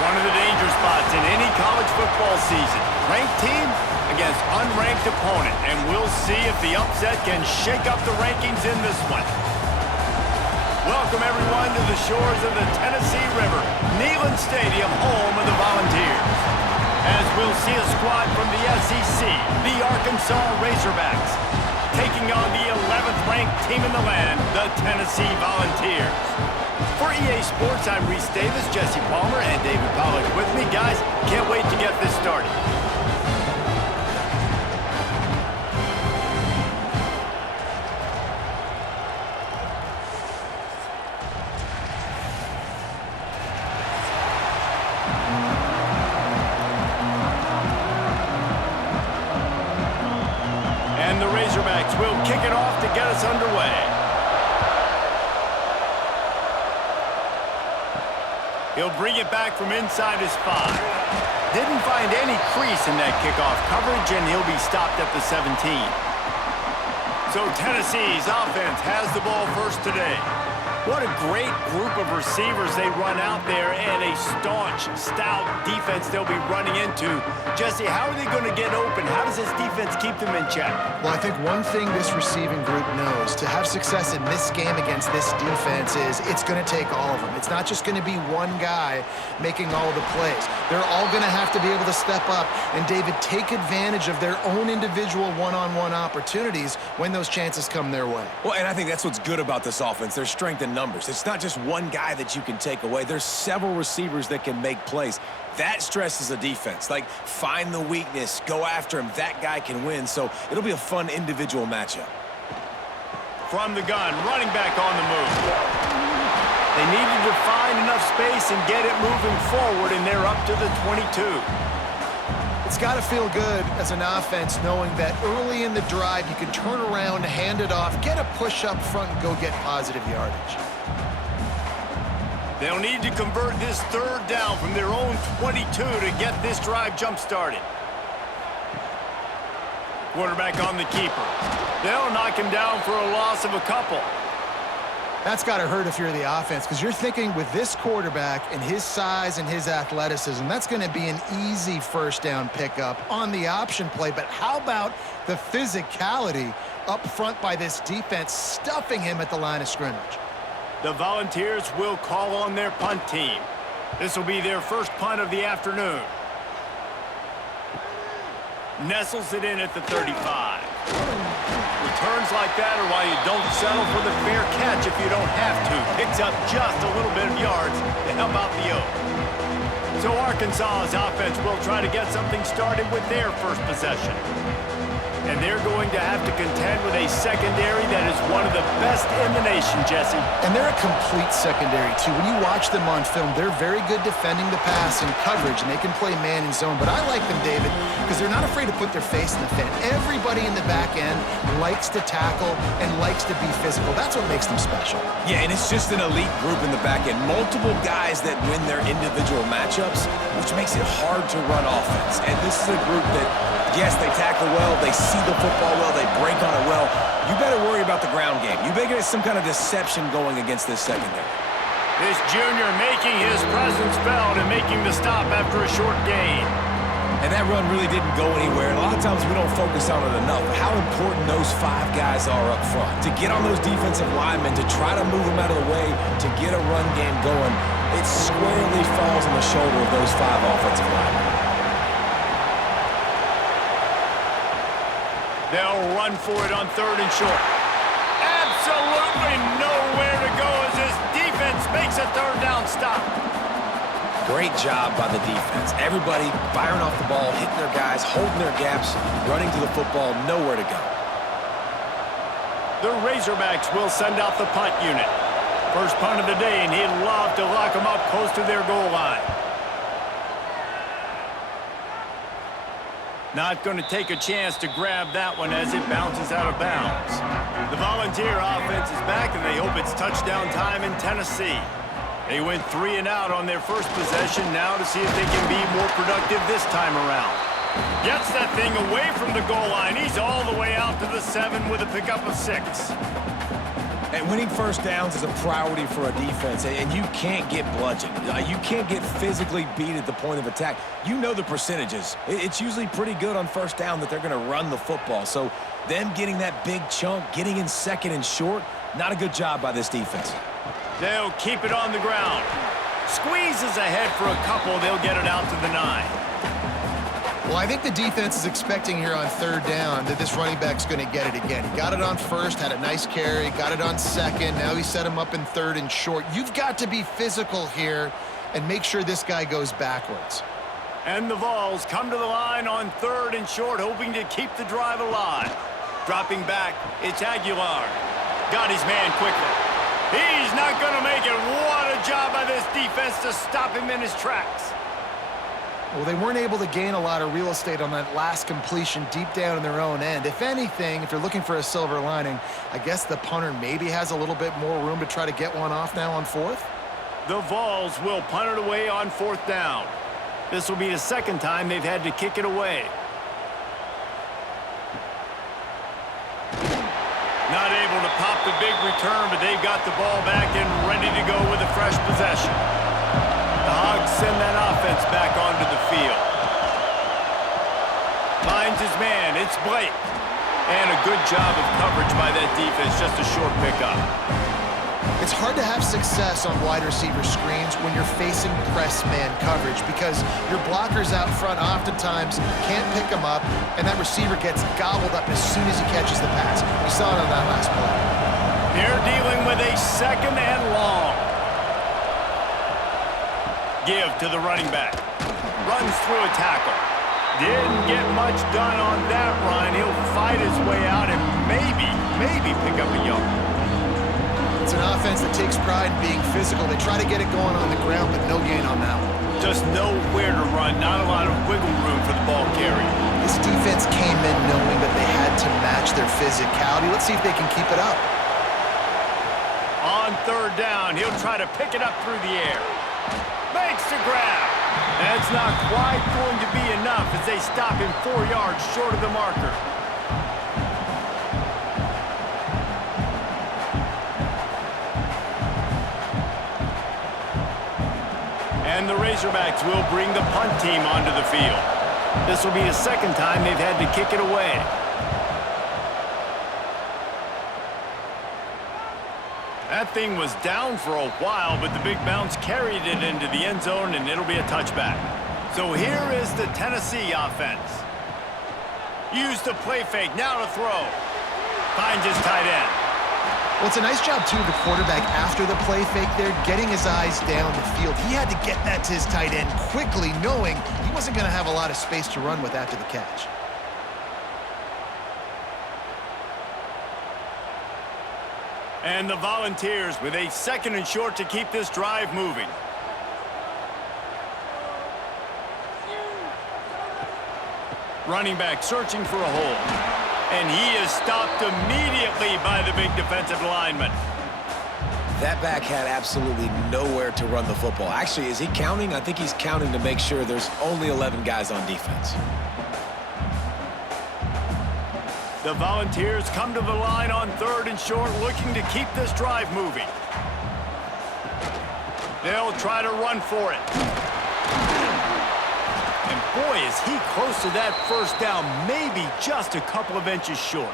One of the danger spots in any college football season. Ranked team against unranked opponent. And we'll see if the upset can shake up the rankings in this one. Welcome, everyone, to the shores of the Tennessee River. Neyland Stadium, home of the Volunteers. As we'll see a squad from the SEC, the Arkansas Razorbacks, taking on the 11th ranked team in the land, the Tennessee Volunteers. For EA Sports, I'm Reese Davis, Jesse Palmer, and David Pollack with me. Guys, can't wait to get this started. And the Razorbacks will kick it off to get us underway. He'll bring it back from inside his 5. Didn't find any crease in that kickoff coverage, and he'll be stopped at the 17. So Tennessee's offense has the ball first today. What a great group of receivers they run out there, and a staunch, stout defense they'll be running into. Jesse, how are they going to get open? How does this defense keep them in check? Well, I think one thing this receiving group knows, to have success in this game against this defense, is it's going to take all of them. It's not just going to be one guy making all of the plays. They're all going to have to be able to step up and, David, take advantage of their own individual one-on-one opportunities when those chances come their way. Well, and I think that's what's good about this offense, their strength in numbers. It's not just one guy that you can take away. There's several receivers that can make plays. That stresses a defense. Like, find the weakness, go after him. That guy can win, so it'll be a fun individual matchup. From the gun, running back on the move. They needed to find enough space and get it moving forward, and they're up to the 22. It's got to feel good as an offense knowing that early in the drive you can turn around, hand it off, get a push up front, and go get positive yardage. They'll need to convert this third down from their own 22 to get this drive jump-started. Quarterback on the keeper. They'll knock him down for a loss of a couple. That's got to hurt if you're the offense, because you're thinking with this quarterback and his size and his athleticism, that's going to be an easy first down pickup on the option play. But how about the physicality up front by this defense, stuffing him at the line of scrimmage? The Volunteers will call on their punt team. This will be their first punt of the afternoon. Nestles it in at the 35. Returns like that are why you don't settle for the fair catch if you don't have to. Picks up just a little bit of yards to help out the O. So Arkansas's offense will try to get something started with their first possession. And they're going to have to contend with a secondary that is one of the best in the nation, Jesse. And they're a complete secondary, too. When you watch them on film, they're very good defending the pass and coverage, and they can play man and zone. But I like them, David, because they're not afraid to put their face in the fan. Everybody in the back end likes to tackle and likes to be physical. That's what makes them special. Yeah, and it's just an elite group in the back end. Multiple guys that win their individual matchups, which makes it hard to run offense. And this is a group that, yes, they tackle well, they see the football well, they break on it well. You better worry about the ground game. You better get some kind of deception going against this secondary. This junior making his presence felt and making the stop after a short gain. And that run really didn't go anywhere. And a lot of times we don't focus on it enough. How important those 5 guys are up front. To get on those defensive linemen, to try to move them out of the way, to get a run game going, it squarely falls on the shoulder of those 5 offensive linemen. They'll run for it on third and short. Absolutely nowhere to go as this defense makes a third down stop. Great job by the defense. Everybody firing off the ball, hitting their guys, holding their gaps, running to the football, nowhere to go. The Razorbacks will send out the punt unit. First punt of the day, and he'd love to lock them up close to their goal line. Not going to take a chance to grab that one as it bounces out of bounds. The Volunteer offense is back, and they hope it's touchdown time in Tennessee. They went 3 and out on their first possession, now to see if they can be more productive this time around. Gets that thing away from the goal line. He's all the way out to the 7 with a pickup of 6. And winning first downs is a priority for a defense, and you can't get bludgeoned. You can't get physically beat at the point of attack. You know the percentages. It's usually pretty good on first down that they're going to run the football. So them getting that big chunk, getting in second and short, not a good job by this defense. They'll keep it on the ground. Squeezes ahead for a couple. They'll get it out to the 9. Well, I think the defense is expecting here on third down that this running back's going to get it again. He got it on first, had a nice carry, got it on second. Now he set him up in third and short. You've got to be physical here and make sure this guy goes backwards. And the Vols come to the line on third and short, hoping to keep the drive alive. Dropping back, it's Aguilar. Got his man quickly. He's not going to make it. What a job by this defense to stop him in his tracks. Well, they weren't able to gain a lot of real estate on that last completion deep down in their own end. If anything, if you're looking for a silver lining, I guess the punter maybe has a little bit more room to try to get one off now on fourth. The Vols will punt it away on fourth down. This will be the second time they've had to kick it away. Not able to pop the big return, but they've got the ball back and ready to go with a fresh possession. The Hogs send that offense back onto the field. Finds his man. It's Blake. And a good job of coverage by that defense. Just a short pickup. It's hard to have success on wide receiver screens when you're facing press man coverage because your blockers out front oftentimes can't pick them up, and that receiver gets gobbled up as soon as he catches the pass. We saw it on that last play. They're dealing with a second and long. Give to the running back. Runs through a tackle. Didn't get much done on that run. He'll fight his way out and maybe pick up a yard. It's an offense that takes pride in being physical. They try to get it going on the ground, but no gain on that one. Just nowhere to run. Not a lot of wiggle room for the ball carrier. This defense came in knowing that they had to match their physicality. Let's see if they can keep it up. On third down, he'll try to pick it up through the air. Makes the grab. That's not quite going to be enough as they stop him 4 yards short of the marker. And the Razorbacks will bring the punt team onto the field. This will be the second time they've had to kick it away. That thing was down for a while, but the big bounce carried it into the end zone, and it'll be a touchback. So here is the Tennessee offense. Use the play fake, now to throw. Finds his tight end. Well, it's a nice job, too, of the quarterback after the play fake there, getting his eyes down the field. He had to get that to his tight end quickly, knowing he wasn't going to have a lot of space to run with after the catch. And the Volunteers with a second and short to keep this drive moving. Running back searching for a hole. And he is stopped immediately by the big defensive lineman. That back had absolutely nowhere to run the football. Actually, is he counting? I think he's counting to make sure there's only 11 guys on defense. The Volunteers come to the line on third and short, looking to keep this drive moving. They'll try to run for it. And boy, is he close to that first down, maybe just a couple of inches short.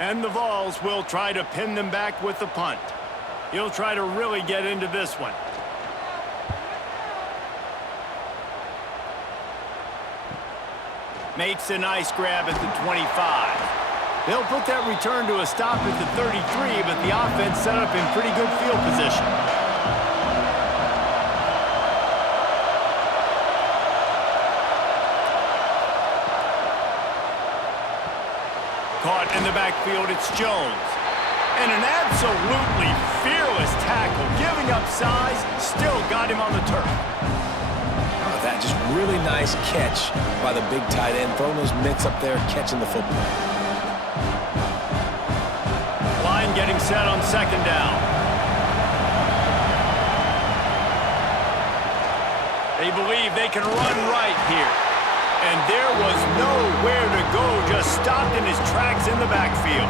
And the Vols will try to pin them back with the punt. He'll try to really get into this one. Makes a nice grab at the 25. They'll put that return to a stop at the 33, but the offense set up in pretty good field position. Caught in the backfield, it's Jones. And an absolutely fearless tackle, giving up size, still got him on the turf. That just really nice catch by the big tight end, throwing those mitts up there, catching the football. Line getting set on second down. They believe they can run right here. And there was nowhere to go, just stopped in his tracks in the backfield.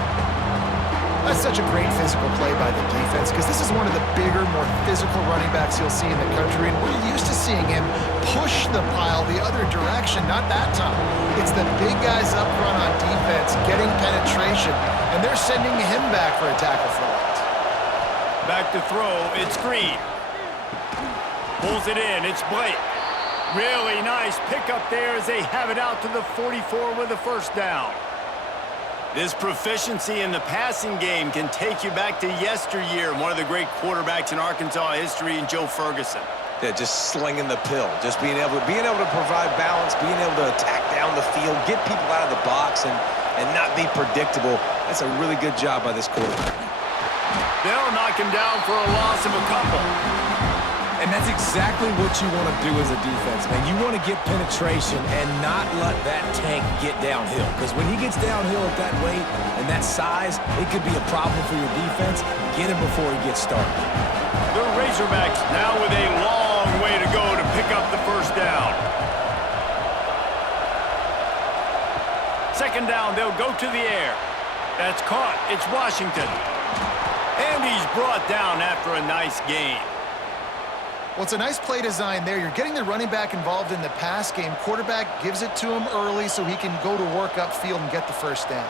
That's such a great physical play by the defense because this is one of the bigger, more physical running backs you'll see in the country, and we're used to seeing him push the pile the other direction, not that time. It's the big guys up front on defense getting penetration, and they're sending him back for a tackle for loss. Back to throw, it's Green. Pulls it in, it's Blake. Really nice pickup there as they have it out to the 44 with a first down. This proficiency in the passing game can take you back to yesteryear, one of the great quarterbacks in Arkansas history, in Joe Ferguson. Yeah, just slinging the pill, just being able to provide balance, being able to attack down the field, get people out of the box, and not be predictable. That's a really good job by this quarterback. They'll knock him down for a loss of a couple. And that's exactly what you want to do as a defense, man. You want to get penetration and not let that tank get downhill. Because when he gets downhill at that weight and that size, it could be a problem for your defense. Get him before he gets started. The Razorbacks now with a long way to go to pick up the first down. Second down, they'll go to the air. That's caught. It's Washington. And he's brought down after a nice gain. Well, it's a nice play design there. You're getting the running back involved in the pass game. Quarterback gives it to him early so he can go to work upfield and get the first down.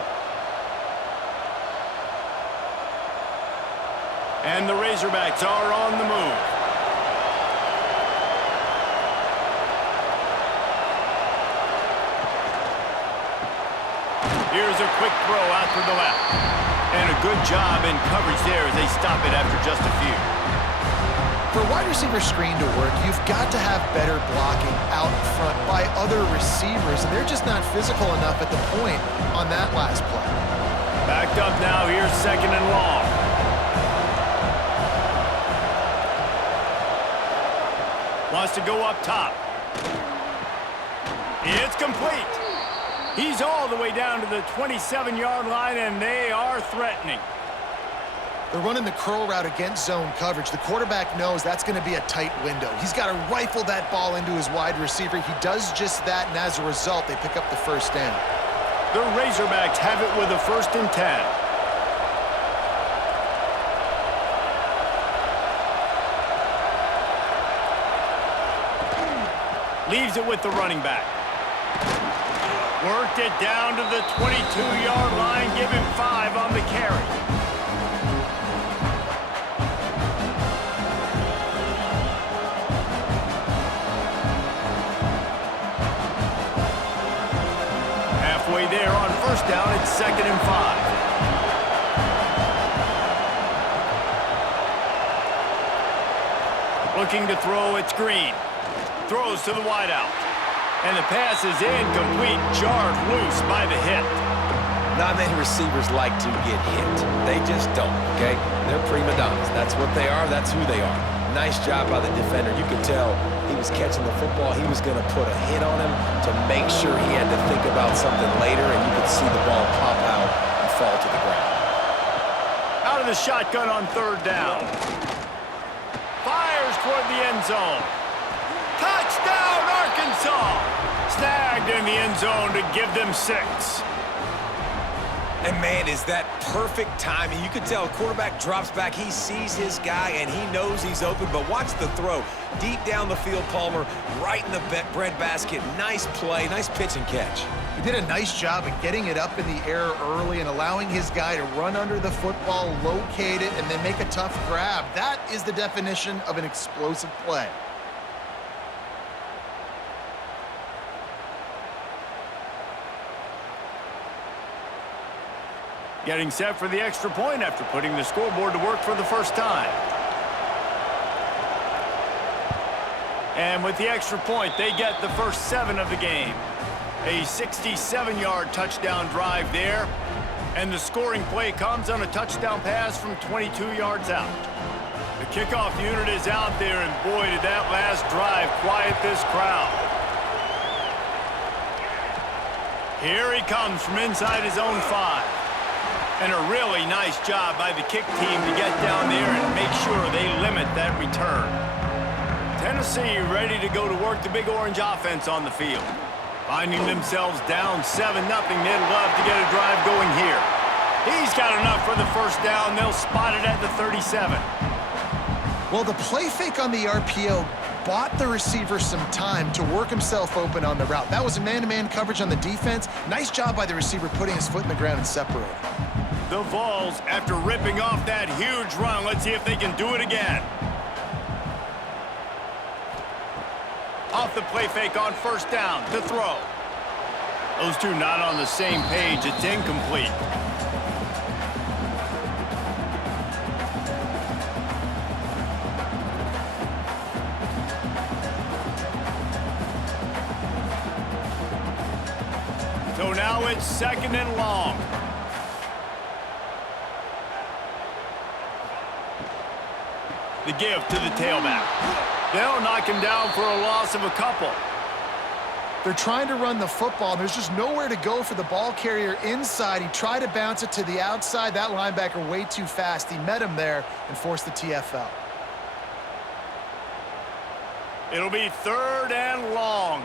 And the Razorbacks are on the move. Here's a quick throw out to the left. And a good job in coverage there as they stop it after just a few. For a wide receiver screen to work, you've got to have better blocking out front by other receivers, and they're just not physical enough at the point on that last play. Backed up now, here's second and long. Wants to go up top. It's complete. He's all the way down to the 27-yard line, and they are threatening. They're running the curl route against zone coverage. The quarterback knows that's going to be a tight window. He's got to rifle that ball into his wide receiver. He does just that, and as a result, they pick up the first down. The Razorbacks have it with a 1st and 10. Leaves it with the running back. Worked it down to the 22-yard line. Give him 5 on the carry. Halfway there on first down, it's 2nd and 5. Looking to throw, it's Green. Throws to the wideout. And the pass is incomplete, jarred loose by the hit. Not many receivers like to get hit. They just don't, okay? They're prima donnas. That's what they are. That's who they are. Nice job by the defender. You could tell he was catching the football. He was going to put a hit on him to make sure he had to think about something later, and you could see the ball pop out and fall to the ground. Out of the shotgun on 3rd down. Fires toward the end zone. Touchdown, Arkansas! Snagged in the end zone to give them 6. And, man, is that perfect timing. You can tell quarterback drops back. He sees his guy, and he knows he's open. But watch the throw. Deep down the field, Palmer, right in the breadbasket. Nice play, nice pitch and catch. He did a nice job of getting it up in the air early and allowing his guy to run under the football, locate it, and then make a tough grab. That is the definition of an explosive play. Getting set for the extra point after putting the scoreboard to work for the first time. And with the extra point, they get the first 7 of the game. A 67-yard touchdown drive there. And the scoring play comes on a touchdown pass from 22 yards out. The kickoff unit is out there, and boy, did that last drive quiet this crowd. Here he comes from inside his own 5. And a really nice job by the kick team to get down there and make sure they limit that return. Tennessee ready to go to work the Big Orange offense on the field. Finding themselves down 7-0, they'd love to get a drive going here. He's got enough for the first down. They'll spot it at the 37. Well, the play fake on the RPO bought the receiver some time to work himself open on the route. That was a man-to-man coverage on the defense. Nice job by the receiver putting his foot in the ground and separating. The Vols, after ripping off that huge run, let's see if they can do it again. Off the play fake on first down to throw. Those two not on the same page. It's incomplete. So now it's 2nd and long. The give to the tailback. They'll knock him down for a loss of a couple. They're trying to run the football, and there's just nowhere to go for the ball carrier inside. He tried to bounce it to the outside. That linebacker way too fast. He met him there and forced the TFL. It'll be 3rd and long.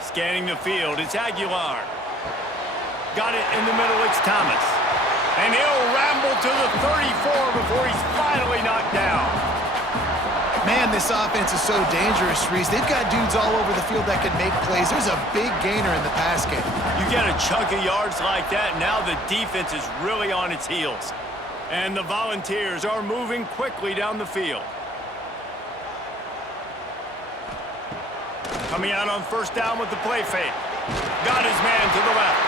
Scanning the field, it's Aguilar. Got it in the middle, it's Thomas. And he'll ramble to the 34 before he's finally knocked down. Man, this offense is so dangerous, Reese. They've got dudes all over the field that can make plays. There's a big gainer in the pass game. You get a chunk of yards like that, now the defense is really on its heels. And the Volunteers are moving quickly down the field. Coming out on first down with the play fake. Got his man to the left.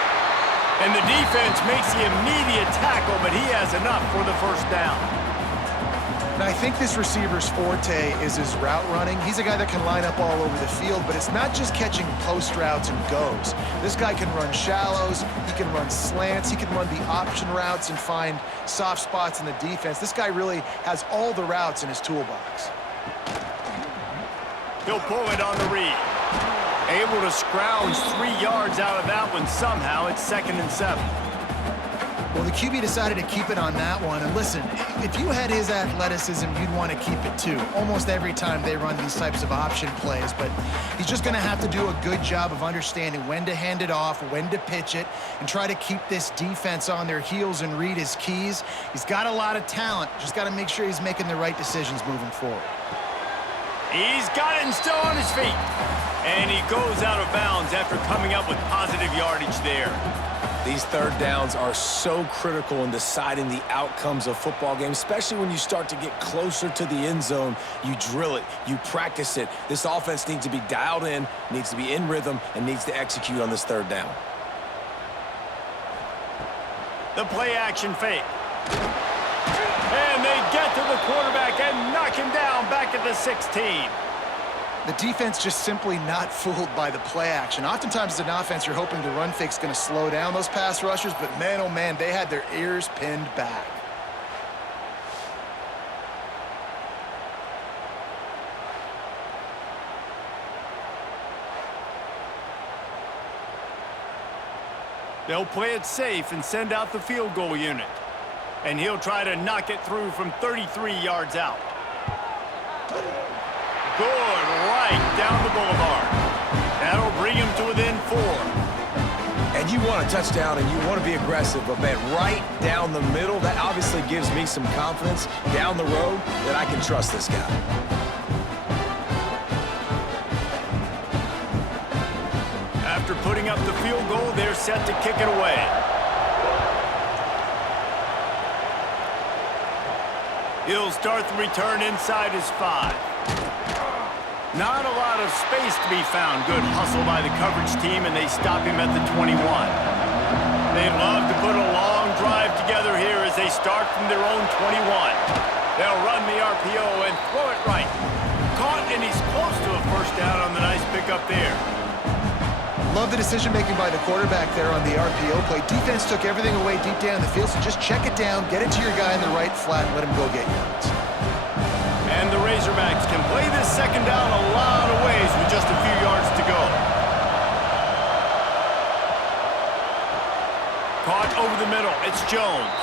And the defense makes the immediate tackle, but he has enough for the first down. And I think this receiver's forte is his route running. He's a guy that can line up all over the field, but it's not just catching post routes and goes. This guy can run shallows, he can run slants, he can run the option routes and find soft spots in the defense. This guy really has all the routes in his toolbox. He'll pull it on the read. Able to scrounge 3 yards out of that one somehow. It's 2nd and 7. Well, the QB decided to keep it on that one. And listen, if you had his athleticism, you'd want to keep it too. Almost every time they run these types of option plays. But he's just going to have to do a good job of understanding when to hand it off, when to pitch it, and try to keep this defense on their heels and read his keys. He's got a lot of talent. Just got to make sure he's making the right decisions moving forward. He's got it and still on his feet. And he goes out of bounds after coming up with positive yardage there. These third downs are so critical in deciding the outcomes of football games, especially when you start to get closer to the end zone. You drill it, you practice it. This offense needs to be dialed in, needs to be in rhythm, and needs to execute on this third down. The play action fake. And they get to the quarterback and knock him down back at the 16. The defense just simply not fooled by the play action. Oftentimes as an offense, you're hoping the run fake's going to slow down those pass rushers, but man, oh man, they had their ears pinned back. They'll play it safe and send out the field goal unit. And he'll try to knock it through from 33 yards out. Good, right down the boulevard. That'll bring him to within 4. And you want a touchdown and you want to be aggressive, but man, right down the middle, that obviously gives me some confidence down the road that I can trust this guy. After putting up the field goal, they're set to kick it away. He'll start the return inside his 5. Not a lot of space to be found. Good hustle by the coverage team, and they stop him at the 21. They'd love to put a long drive together here as they start from their own 21. They'll run the RPO and throw it right. Caught, and he's close to a first down on the nice pickup there. Love the decision-making by the quarterback there on the RPO play. Defense took everything away deep down the field, so just check it down, get it to your guy in the right flat, and let him go get yards. And the Razorbacks can play this second down a lot of ways with just a few yards to go. Caught over the middle. It's Jones.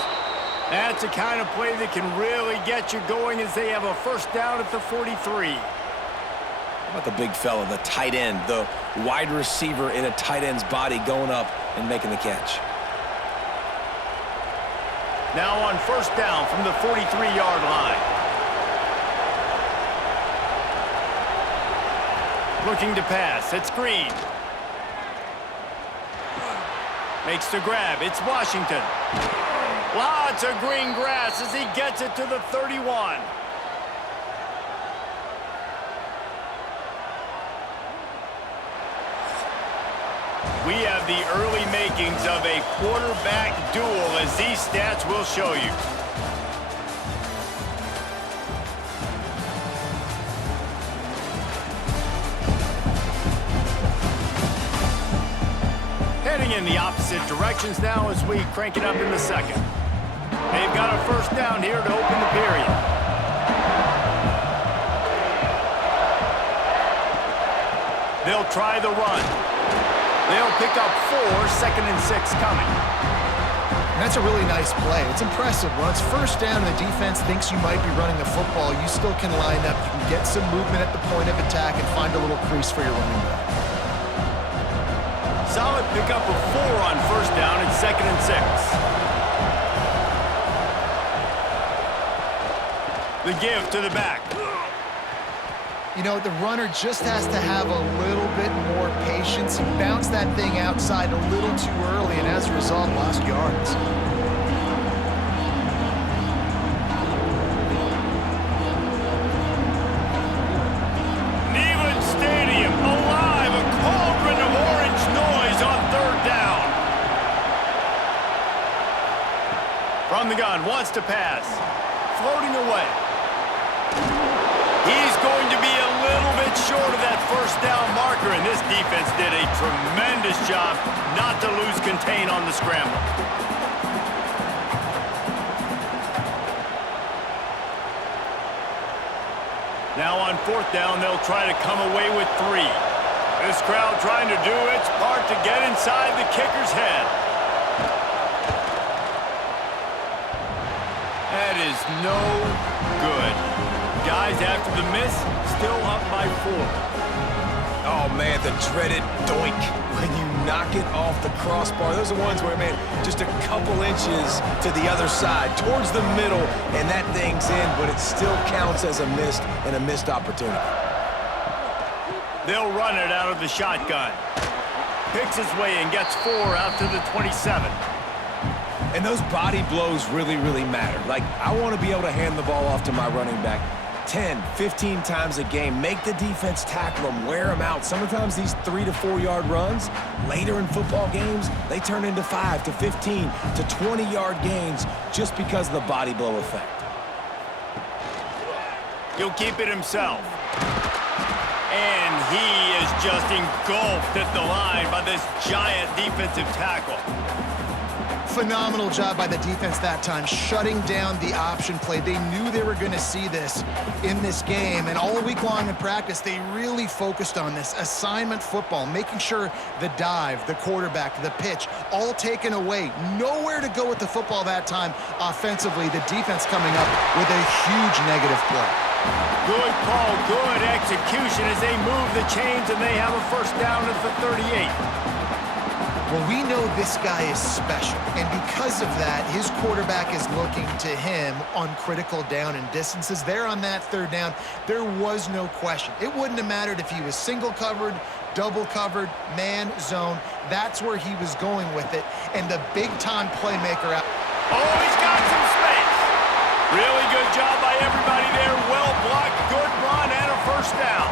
That's the kind of play that can really get you going as they have a first down at the 43. How about the big fella, the tight end, the wide receiver in a tight end's body going up and making the catch. Now on first down from the 43-yard line. Looking to pass. It's Green. Makes the grab. It's Washington. Lots of green grass as he gets it to the 31. We have the early makings of a quarterback duel, as these stats will show you. Heading in the opposite directions now as we crank it up in the second. They've got a first down here to open the period. They'll try the run. They'll pick up 4, second and 6 coming. And that's a really nice play. It's impressive. When it's first down and the defense thinks you might be running the football, you still can line up. You can get some movement at the point of attack and find a little crease for your running back. Solid pickup of 4 on first down and second and 6. The give to the back. You know, the runner just has to have a little bit more patience. He bounced that thing outside a little too early, and as a result, lost yards. Neyland Stadium alive, a cauldron of orange noise on third down. From the gun, wants to pass. Floating away. He's going to be a little bit short of that first down marker, and this defense did a tremendous job not to lose contain on the scramble. Now on fourth down, they'll try to come away with 3. This crowd trying to do its part to get inside the kicker's head. That is no good. Guys, after the miss, still up by 4. Oh, man, the dreaded doink when you knock it off the crossbar. Those are ones where, man, just a couple inches to the other side, towards the middle, and that thing's in, but it still counts as a missed opportunity. They'll run it out of the shotgun. Picks his way and gets 4 out to the 27. And those body blows really, really matter. Like, I want to be able to hand the ball off to my running back 10, 15 times a game. Make the defense tackle them, wear them out. Sometimes these 3 to 4 yard runs, later in football games, they turn into 5 to 15 to 20 yard gains just because of the body blow effect. He'll keep it himself. And he is just engulfed at the line by this giant defensive tackle. Phenomenal job by the defense that time, shutting down the option play. They knew they were going to see this in this game, and all week long in practice, they really focused on this assignment football, making sure the dive, the quarterback, the pitch, all taken away. Nowhere to go with the football that time offensively. The defense coming up with a huge negative play. Good call, good execution as they move the chains, and they have a first down at the 38. Well, we know this guy is special, and because of that, his quarterback is looking to him on critical down and distances. There on that third down, there was no question. It wouldn't have mattered if he was single covered, double covered, man, zone. That's where he was going with it, and the big-time playmaker out. Oh, he's got some space. Really good job by everybody there. Well blocked, good run, and a first down.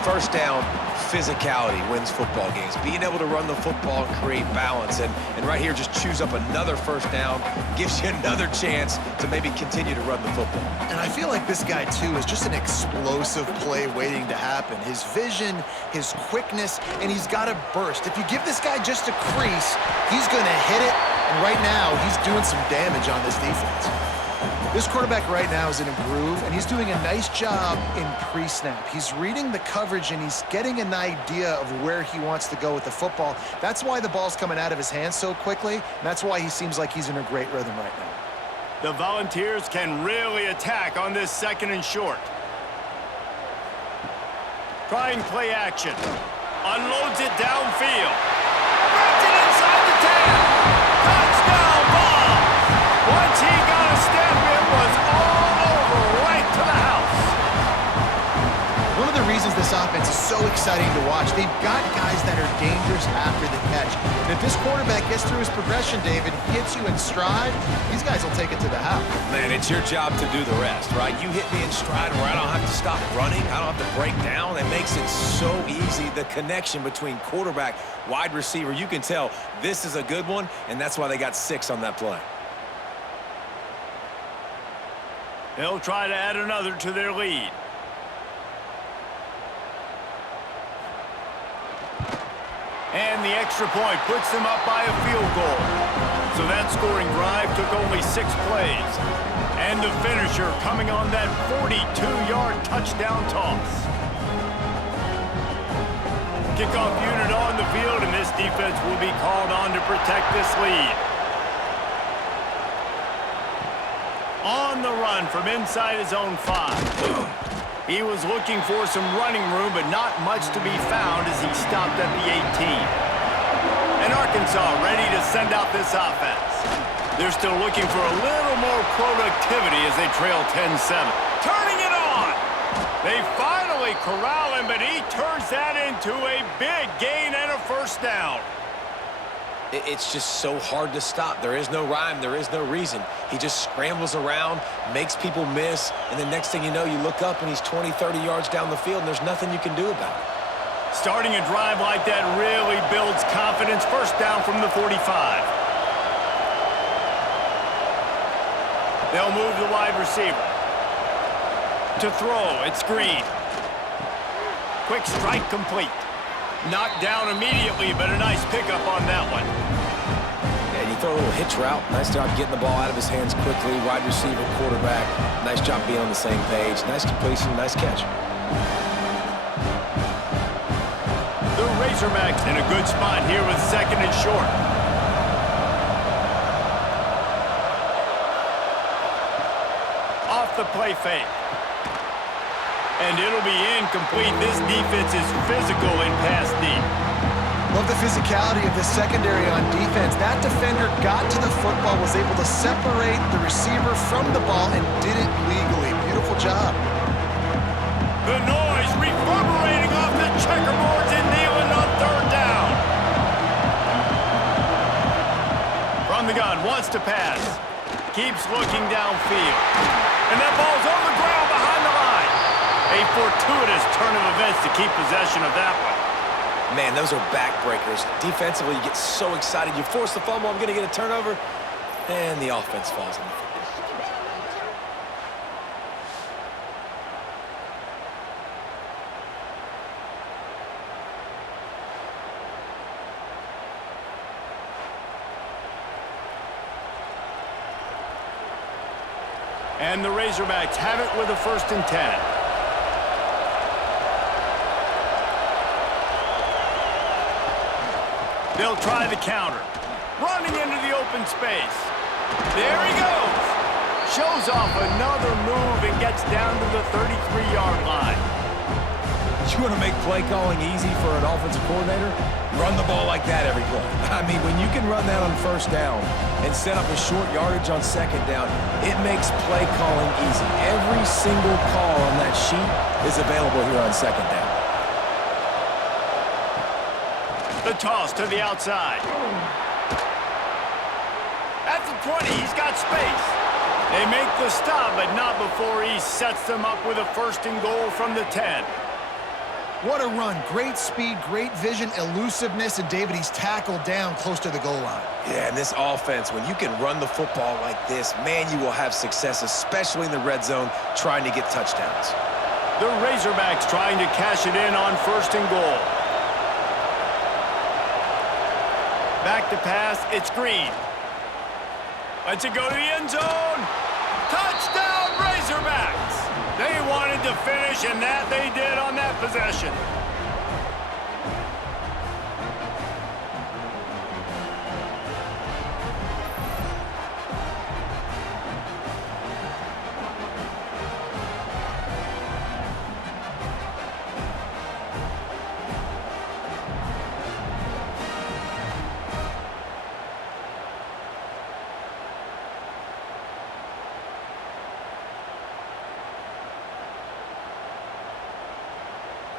First down, physicality wins football games. Being able to run the football and create balance. And right here, just choose up another first down, gives you another chance to maybe continue to run the football. And I feel like this guy, too, is just an explosive play waiting to happen. His vision, his quickness, and he's got a burst. If you give this guy just a crease, he's going to hit it. And right now, he's doing some damage on this defense. This quarterback right now is in a groove, and he's doing a nice job in pre-snap. He's reading the coverage, and he's getting an idea of where he wants to go with the football. That's why the ball's coming out of his hands so quickly, and that's why he seems like he's in a great rhythm right now. The Volunteers can really attack on this 2nd and short. Trying play action. Unloads it downfield. Runs it inside the 10. Touchdown ball. Once he got a step, it was all over right to the house. One of the reasons this offense is so exciting to watch, they've got guys that are dangerous after the catch. And if this quarterback gets through his progression, David, hits you in stride, these guys will take it to the house. Man, it's your job to do the rest, right? You hit me in stride where I don't have to stop running. I don't have to break down. It makes it so easy. The connection between quarterback, wide receiver, you can tell this is a good one, and that's why they got 6 on that play. They'll try to add another to their lead. And the extra point puts them up by a field goal. So that scoring drive took only 6 plays. And the finisher coming on that 42-yard touchdown toss. Kickoff unit on the field, and this defense will be called on to protect this lead. On the run from inside his own 5. He was looking for some running room, but not much to be found as he stopped at the 18. And Arkansas ready to send out this offense. They're still looking for a little more productivity as they trail 10-7. Turning it on! They finally corral him, but he turns that into a big gain and a first down. It's just so hard to stop. There is no rhyme. There is no reason. He just scrambles around, makes people miss, and the next thing you know, you look up and he's 20, 30 yards down the field, and there's nothing you can do about it. Starting a drive like that really builds confidence. First down from the 45. They'll move the wide receiver. To throw, it's Green. Quick strike complete. Knocked down immediately, but a nice pickup on that one. Yeah, you throw a little hitch route. Nice job getting the ball out of his hands quickly. Wide receiver, quarterback. Nice job being on the same page. Nice completion, nice catch. The Razorbacks in a good spot here with 2nd and short. Off the play fake. And it'll be incomplete. This defense is physical in pass deep. Love the physicality of the secondary on defense. That defender got to the football, was able to separate the receiver from the ball, and did it legally. Beautiful job. The noise reverberating off the checkerboards and kneeling on 3rd down. From the gun, wants to pass. Keeps looking downfield. And that ball's on the ground behind the line. A fortuitous turn of events to keep possession of that one. Man, those are backbreakers. Defensively, you get so excited. You force the fumble, I'm going to get a turnover, and the offense falls in the field. And the Razorbacks have it with a 1st and 10. They'll try the counter. Running into the open space. There he goes. Shows off another move and gets down to the 33-yard line. You want to make play calling easy for an offensive coordinator? Run the ball like that every play. I mean, when you can run that on 1st down and set up a short yardage on 2nd down, it makes play calling easy. Every single call on that sheet is available here on 2nd down. The toss to the outside. At the 20, he's got space. They make the stop, but not before he sets them up with a 1st and goal from the 10. What a run. Great speed, great vision, elusiveness, and David, he's tackled down close to the goal line. Yeah, and this offense, when you can run the football like this, man, you will have success, especially in the red zone, trying to get touchdowns. The Razorbacks trying to cash it in on 1st and goal. Back to pass, it's Green. Lets it go to the end zone. Touchdown, Razorbacks! They wanted to finish, and that they did on that possession.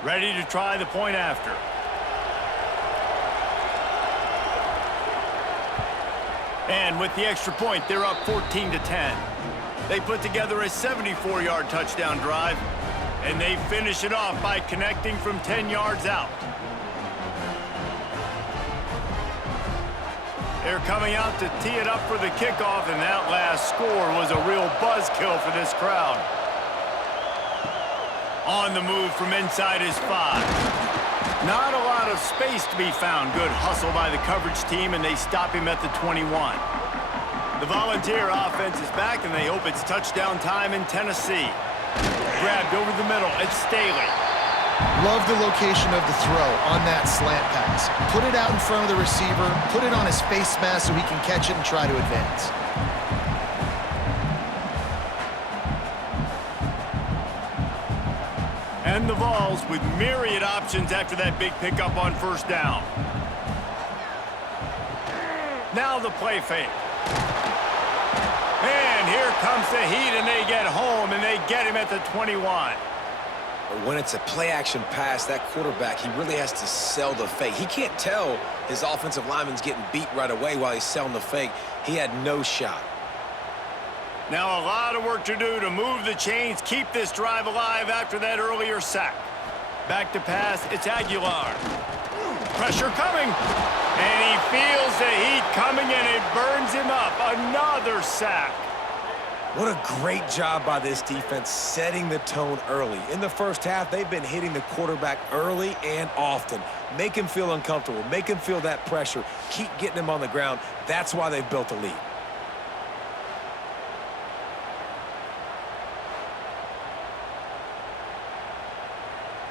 Ready to try the point after. And with the extra point, they're up 14-10. They put together a 74-yard touchdown drive, and they finish it off by connecting from 10 yards out. They're coming out to tee it up for the kickoff, and that last score was a real buzzkill for this crowd. On the move from inside his 5. Not a lot of space to be found. Good hustle by the coverage team, and they stop him at the 21. The Volunteer offense is back, and they hope it's touchdown time in Tennessee. Grabbed over the middle. It's Staley. Love the location of the throw on that slant pass. Put it out in front of the receiver, put it on his face mask so he can catch it and try to advance. And the Vols with myriad options after that big pickup on first down. Now the play fake. And here comes the heat, and they get home, and they get him at the 21. When it's a play-action pass, that quarterback, he really has to sell the fake. He can't tell his offensive lineman's getting beat right away while he's selling the fake. He had no shot. Now a lot of work to do to move the chains, keep this drive alive after that earlier sack. Back to pass, it's Aguilar. Pressure coming, and he feels the heat coming, and it burns him up. Another sack. What a great job by this defense setting the tone early. In the first half, they've been hitting the quarterback early and often. Make him feel uncomfortable. Make him feel that pressure. Keep getting him on the ground. That's why they've built a lead.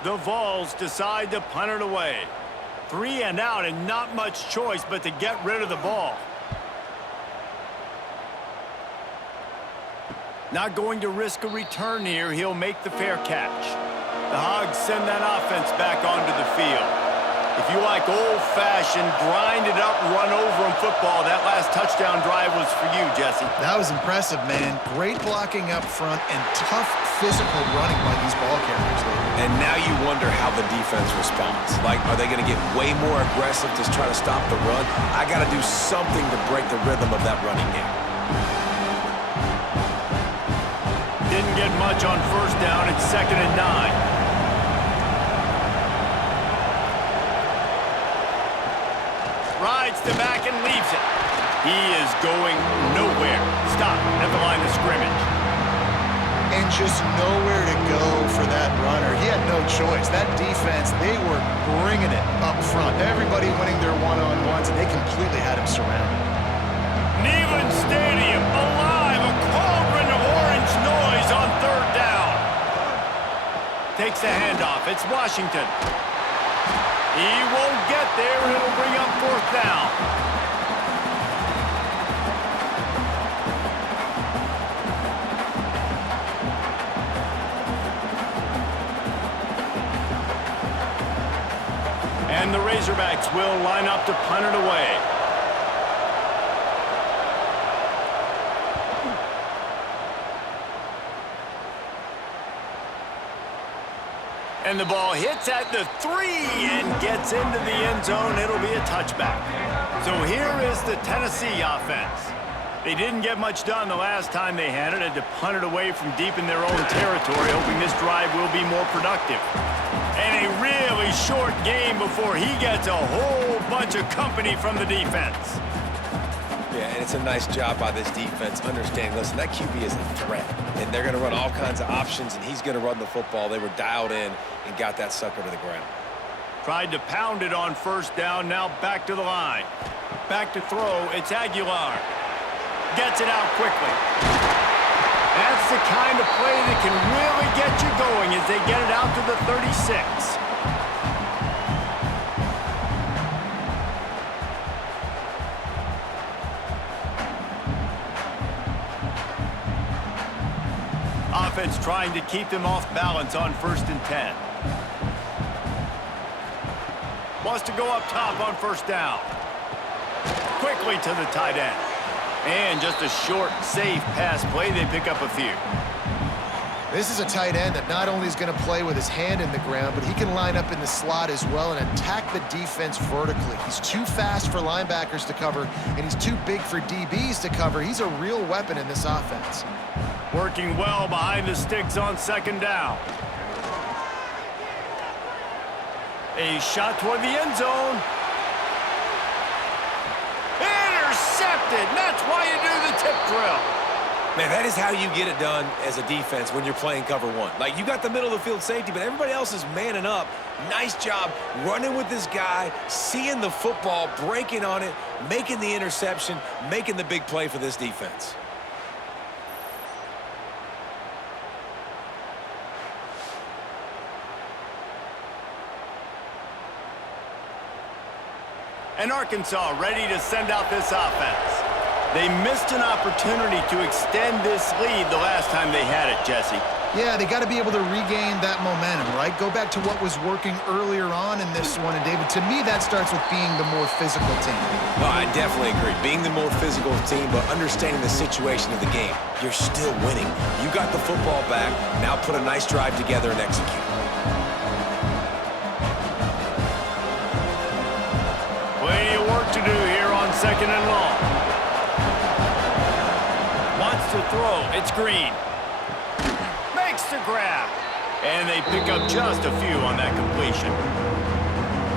The Vols decide to punt it away. 3 and out, and not much choice but to get rid of the ball. Not going to risk a return here. He'll make the fair catch. The Hogs send that offense back onto the field. If you like old-fashioned, grind-it-up, run-over-'em football, that last touchdown drive was for you, Jesse. That was impressive, man. Great blocking up front and tough physical running by these ball carriers. And now you wonder how the defense responds. Like, are they going to get way more aggressive to try to stop the run? I got to do something to break the rhythm of that running game. Didn't get much on first down. It's 2nd and 9. Rides the back and leaves it. He is going nowhere. Stop at the line of scrimmage. And just nowhere to go for that runner. He had no choice. That defense, they were bringing it up front. Everybody winning their one-on-ones, and they completely had him surrounded. Neyland Stadium alive. A cauldron of orange noise on 3rd down. Takes the handoff. It's Washington. He won't get there, and it'll bring up 4th down. And the Razorbacks will line up to punt it away. And the ball hits at the 3 and gets into the end zone. It'll be a touchback. So here is the Tennessee offense. They didn't get much done the last time they had it. Had to punt it away from deep in their own territory, hoping this drive will be more productive. And a really short game before he gets a whole bunch of company from the defense. Yeah, and it's a nice job by this defense understanding, listen, that QB is a threat. And they're going to run all kinds of options, and he's going to run the football. They were dialed in and got that sucker to the ground. Tried to pound it on first down, now back to the line. Back to throw, it's Aguilar. Gets it out quickly. That's the kind of play that can really get you going as they get it out to the 36. Offense trying to keep them off balance on 1st and 10. Wants to go up top on first down. Quickly to the tight end. And just a short, safe pass play. They pick up a few. This is a tight end that not only is going to play with his hand in the ground, but he can line up in the slot as well and attack the defense vertically. He's too fast for linebackers to cover, and he's too big for DBs to cover. He's a real weapon in this offense. Working well behind the sticks on second down. A shot toward the end zone. Intercepted. That's why you do the tip drill. Man, that is how you get it done as a defense when you're playing cover one. Like, you got the middle of the field safety, but everybody else is manning up. Nice job running with this guy, seeing the football, breaking on it, making the interception, making the big play for this defense. And Arkansas ready to send out this offense. They missed an opportunity to extend this lead the last time they had it, Jesse. Yeah, they got to be able to regain that momentum, right? Go back to what was working earlier on in this one. And, David, to me, that starts with being the more physical team. Well, I definitely agree. Being the more physical team, but understanding the situation of the game. You're still winning. You got the football back. Now put a nice drive together and execute. Plenty of work to do here on second and long. Wants to throw. It's Green. Makes the grab. And they pick up just a few on that completion.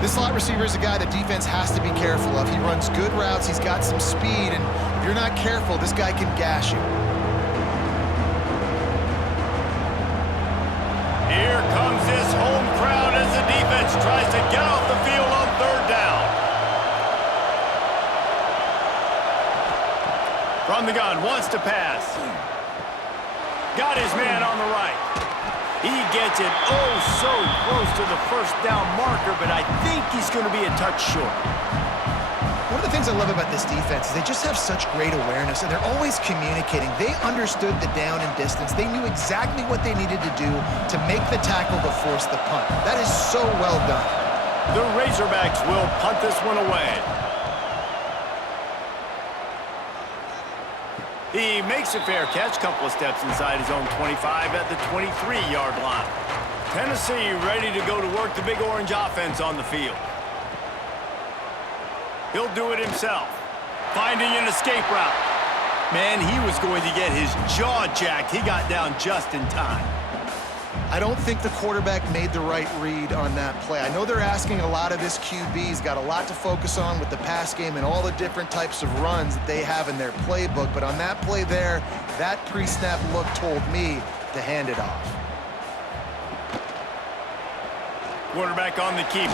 This slot receiver is a guy the defense has to be careful of. He runs good routes. He's got some speed. And if you're not careful, this guy can gash you. Here comes this home crowd as the defense tries to get off the field on third down. From the gun, wants to pass. Got his man on the right. He gets it oh so close to the first down marker, but I think he's going to be a touch short. One of the things I love about this defense is they just have such great awareness, and they're always communicating. They understood the down and distance. They knew exactly what they needed to do to make the tackle to force the punt. That is so well done. The Razorbacks will punt this one away. He makes a fair catch, couple of steps inside his own 25 at the 23-yard line. Tennessee ready to go to work the Big Orange offense on the field. He'll do it himself. Finding an escape route. Man, he was going to get his jaw jacked. He got down just in time. I don't think the quarterback made the right read on that play. I know they're asking a lot of this QB. He's got a lot to focus on with the pass game and all the different types of runs that they have in their playbook. But on that play there, that pre-snap look told me to hand it off. Quarterback on the keeper.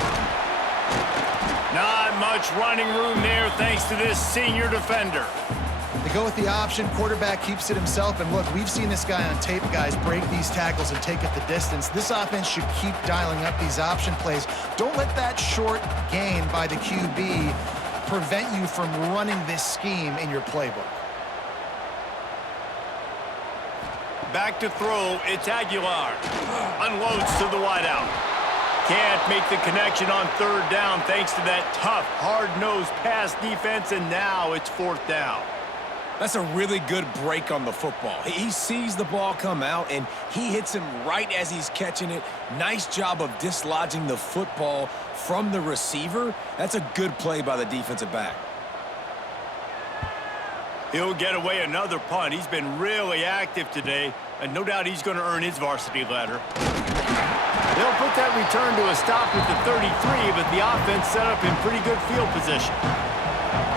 Not much running room there thanks to this senior defender. They go with the option. Quarterback keeps it himself. And look, we've seen this guy on tape, guys, break these tackles and take it the distance. This offense should keep dialing up these option plays. Don't let that short gain by the QB prevent you from running this scheme in your playbook. Back to throw. It's Aguilar. Unloads to the wideout. Can't make the connection on third down thanks to that tough, hard-nosed pass defense, and now it's fourth down. That's a really good break on the football. He sees the ball come out, and he hits him right as he's catching it. Nice job of dislodging the football from the receiver. That's a good play by the defensive back. He'll get away another punt. He's been really active today, and no doubt he's going to earn his varsity letter. They'll put that return to a stop at the 33, but the offense set up in pretty good field position.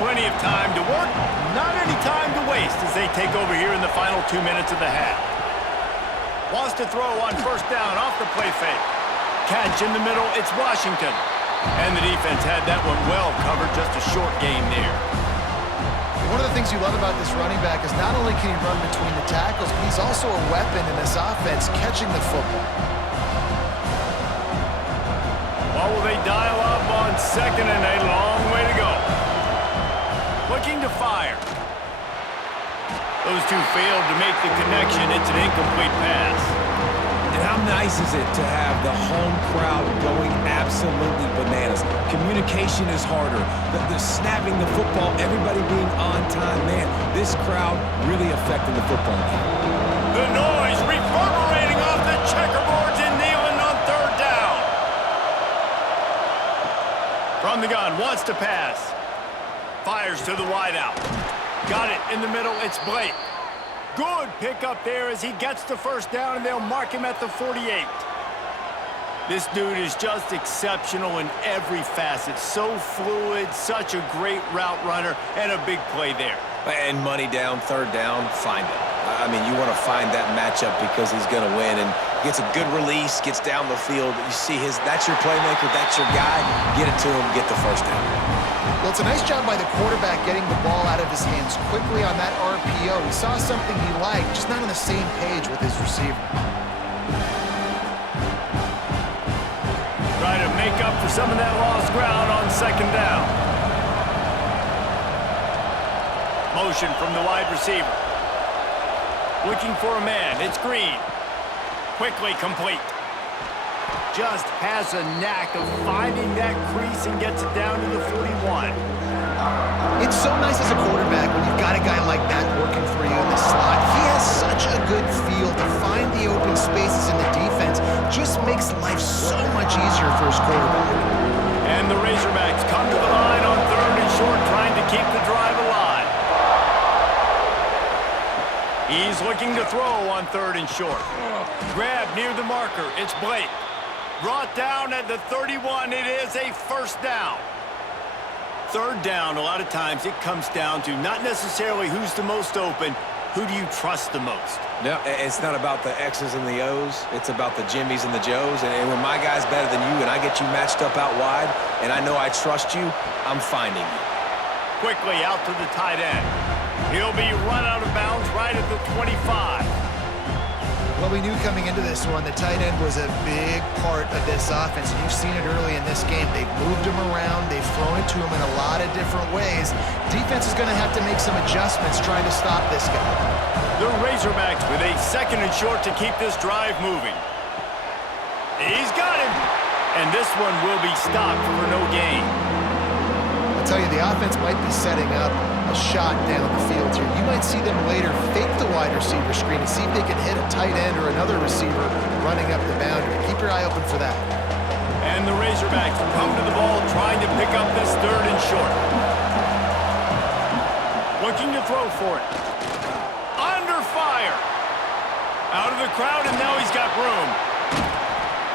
Plenty of time to work, not any time to waste as they take over here in the final 2 minutes of the half. Wants to throw on first down off the play fake. Catch in the middle, it's Washington. And the defense had that one well covered, just a short game there. One of the things you love about this running back is not only can he run between the tackles, but he's also a weapon in this offense catching the football. Well, will they dial up on second and a long way to go? Looking to fire. Those two failed to make the connection. It's an incomplete pass. And how nice is it to have the home crowd going absolutely bananas? Communication is harder. The snapping the football, everybody being on time. Man, this crowd really affected the football game. The noise reverberating From the gun, wants to pass. Fires to the wideout. Got it in the middle, it's Blake. Good pickup there as he gets the first down, and they'll mark him at the 48. This dude is just exceptional in every facet. So fluid, such a great route runner, and a big play there. And money down, third down, find him. I mean, you want to find that matchup because he's going to win, and gets a good release, gets down the field. You see that's your playmaker, that's your guy. Get it to him, get the first down. Well, it's a nice job by the quarterback getting the ball out of his hands quickly on that RPO. He saw something he liked, just not on the same page with his receiver. Try to make up for some of that lost ground on second down. Motion from the wide receiver. Looking for a man. It's Green. Quickly complete. Just has a knack of finding that crease and gets it down to the 41. It's so nice as a quarterback when you've got a guy like that working for you in the slot. He has such a good feel to find the open spaces in the defense. Just makes life so much easier for his quarterback. And the Razorbacks come to the line on third and short, trying to keep the drive alive. He's looking to throw on third and short. Grab near the marker. It's Blake. Brought down at the 31. It is a first down. Third down, a lot of times it comes down to not necessarily who's the most open, who do you trust the most? No, it's not about the X's and the O's. It's about the Jimmys and the Joes. And when my guy's better than you and I get you matched up out wide and I know I trust you, I'm finding you. Quickly out to the tight end. He'll be run out of bounds right at the 25. Well, we knew coming into this one, the tight end was a big part of this offense. And you've seen it early in this game. They've moved him around. They've thrown it to him in a lot of different ways. Defense is going to have to make some adjustments trying to stop this guy. The Razorbacks with a second and short to keep this drive moving. He's got him. And this one will be stopped for no gain. I'll tell you, the offense might be setting up a shot down the field here. You might see them later fake the wide receiver screen and see if they can hit a tight end or another receiver running up the boundary. Keep your eye open for that. And the Razorbacks come to the ball trying to pick up this third and short. Looking to throw for it. Under fire. Out of the crowd, and now he's got room.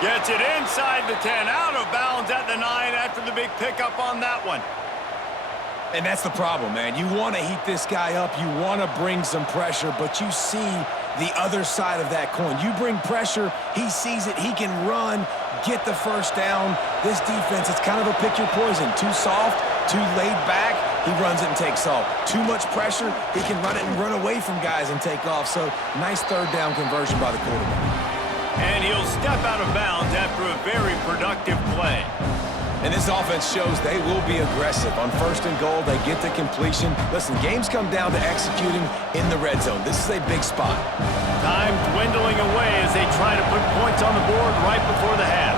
Gets it inside the 10, out of bounds at the 9 after the big pickup on that one. And that's the problem, man. You want to heat this guy up. You want to bring some pressure, but you see the other side of that coin. You bring pressure, he sees it, he can run, get the first down. This defense, it's kind of a pick your poison. Too soft, too laid back, he runs it and takes off. Too much pressure, he can run it and run away from guys and take off. So, nice third down conversion by the quarterback. And he'll step out of bounds after a very productive play. And this offense shows they will be aggressive. On first and goal, they get the completion. Listen, games come down to executing in the red zone. This is a big spot. Time dwindling away as they try to put points on the board right before the half.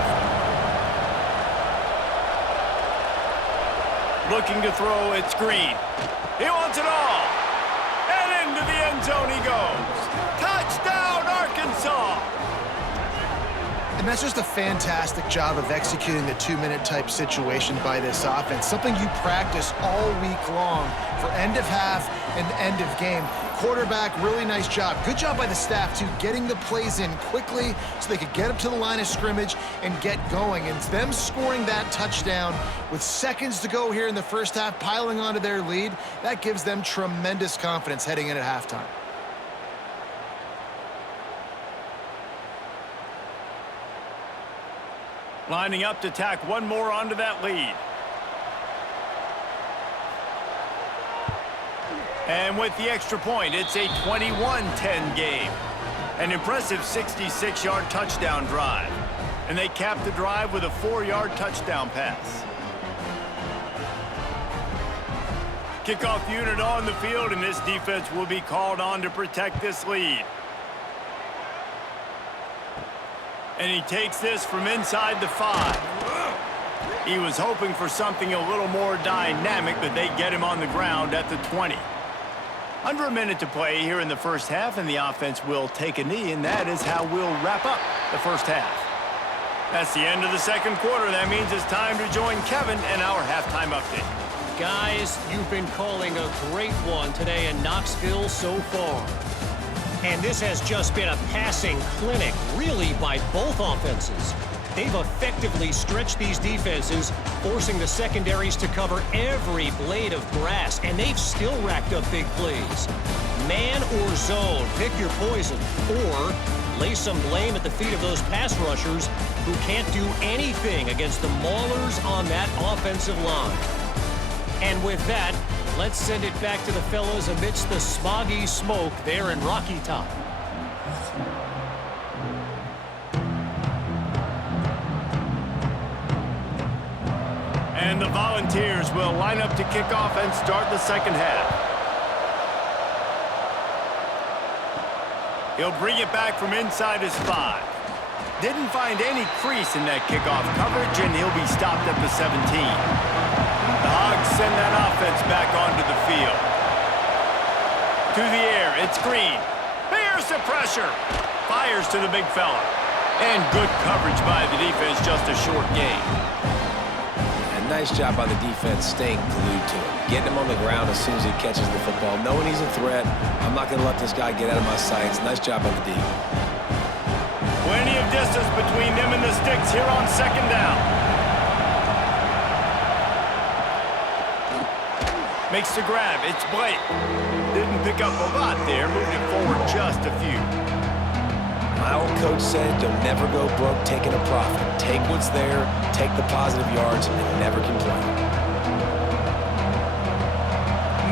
Looking to throw, it's Green. He wants it all. And into the end zone he goes. Touchdown, Arkansas! And that's just a fantastic job of executing the two-minute type situation by this offense. Something you practice all week long for end of half and end of game. Quarterback, really nice job. Good job by the staff, too, getting the plays in quickly so they could get up to the line of scrimmage and get going. And them scoring that touchdown with seconds to go here in the first half, piling onto their lead, that gives them tremendous confidence heading in at halftime. Lining up to tack one more onto that lead. And with the extra point, it's a 21-10 game. An impressive 66-yard touchdown drive. And they cap the drive with a 4-yard touchdown pass. Kickoff unit on the field, and this defense will be called on to protect this lead. And he takes this from inside the 5. He was hoping for something a little more dynamic, but they get him on the ground at the 20. Under a minute to play here in the first half, and the offense will take a knee, and that is how we'll wrap up the first half. That's the end of the second quarter. That means it's time to join Kevin in our halftime update. Guys, you've been calling a great one today in Knoxville so far. And this has just been a passing clinic, really, by both offenses. They've effectively stretched these defenses, forcing the secondaries to cover every blade of grass, and they've still racked up big plays. Man or zone, pick your poison, or lay some blame at the feet of those pass rushers who can't do anything against the maulers on that offensive line. And with that, let's send it back to the fellas amidst the smoggy smoke there in Rocky Top. And the Volunteers will line up to kick off and start the second half. He'll bring it back from inside his 5. Didn't find any crease in that kickoff coverage, and he'll be stopped at the 17. The Hogs send that offense back onto the field. To the air, it's Green. Bears the pressure. Fires to the big fella. And good coverage by the defense, just a short gain. Nice job by the defense staying glued to him. Getting him on the ground as soon as he catches the football. Knowing he's a threat, I'm not going to let this guy get out of my sights. Nice job by the D. Plenty of distance between them and the sticks here on second down. Makes the grab. It's Blake. Didn't pick up a lot there. Moved it forward just a few. My old coach said, you'll never go broke taking a profit. Take what's there, take the positive yards, and never complain.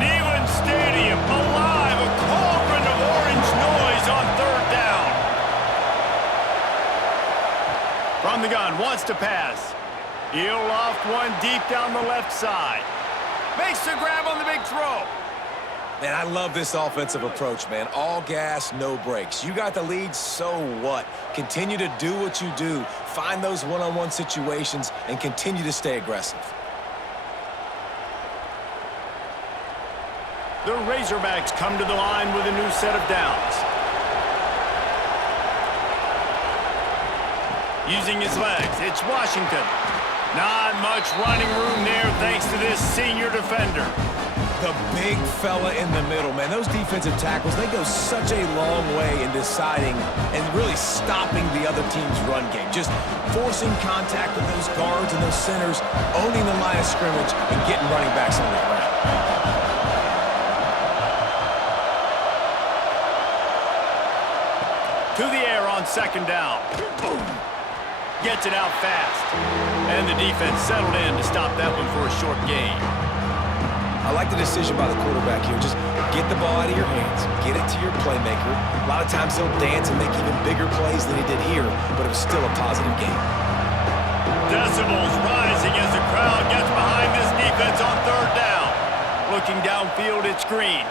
Neyland Stadium, alive, a cauldron of orange noise on third down. From the gun, wants to pass. He'll loft one deep down the left side. Makes the grab on the big throw. Man, I love this offensive approach, man. All gas, no brakes. You got the lead, so what? Continue to do what you do. Find those one-on-one situations and continue to stay aggressive. The Razorbacks come to the line with a new set of downs. Using his legs, it's Washington. Not much running room there thanks to this senior defender. The big fella in the middle, man. Those defensive tackles, they go such a long way in deciding and really stopping the other team's run game. Just forcing contact with those guards and those centers, owning the line of scrimmage, and getting running backs on the ground. To the air on second down. Boom. Gets it out fast. And the defense settled in to stop that one for a short gain. I like the decision by the quarterback here. Just get the ball out of your hands. Get it to your playmaker. A lot of times he'll dance and make even bigger plays than he did here, but it was still a positive game. Decibels rising as the crowd gets behind this defense on third down. Looking downfield, it's Green.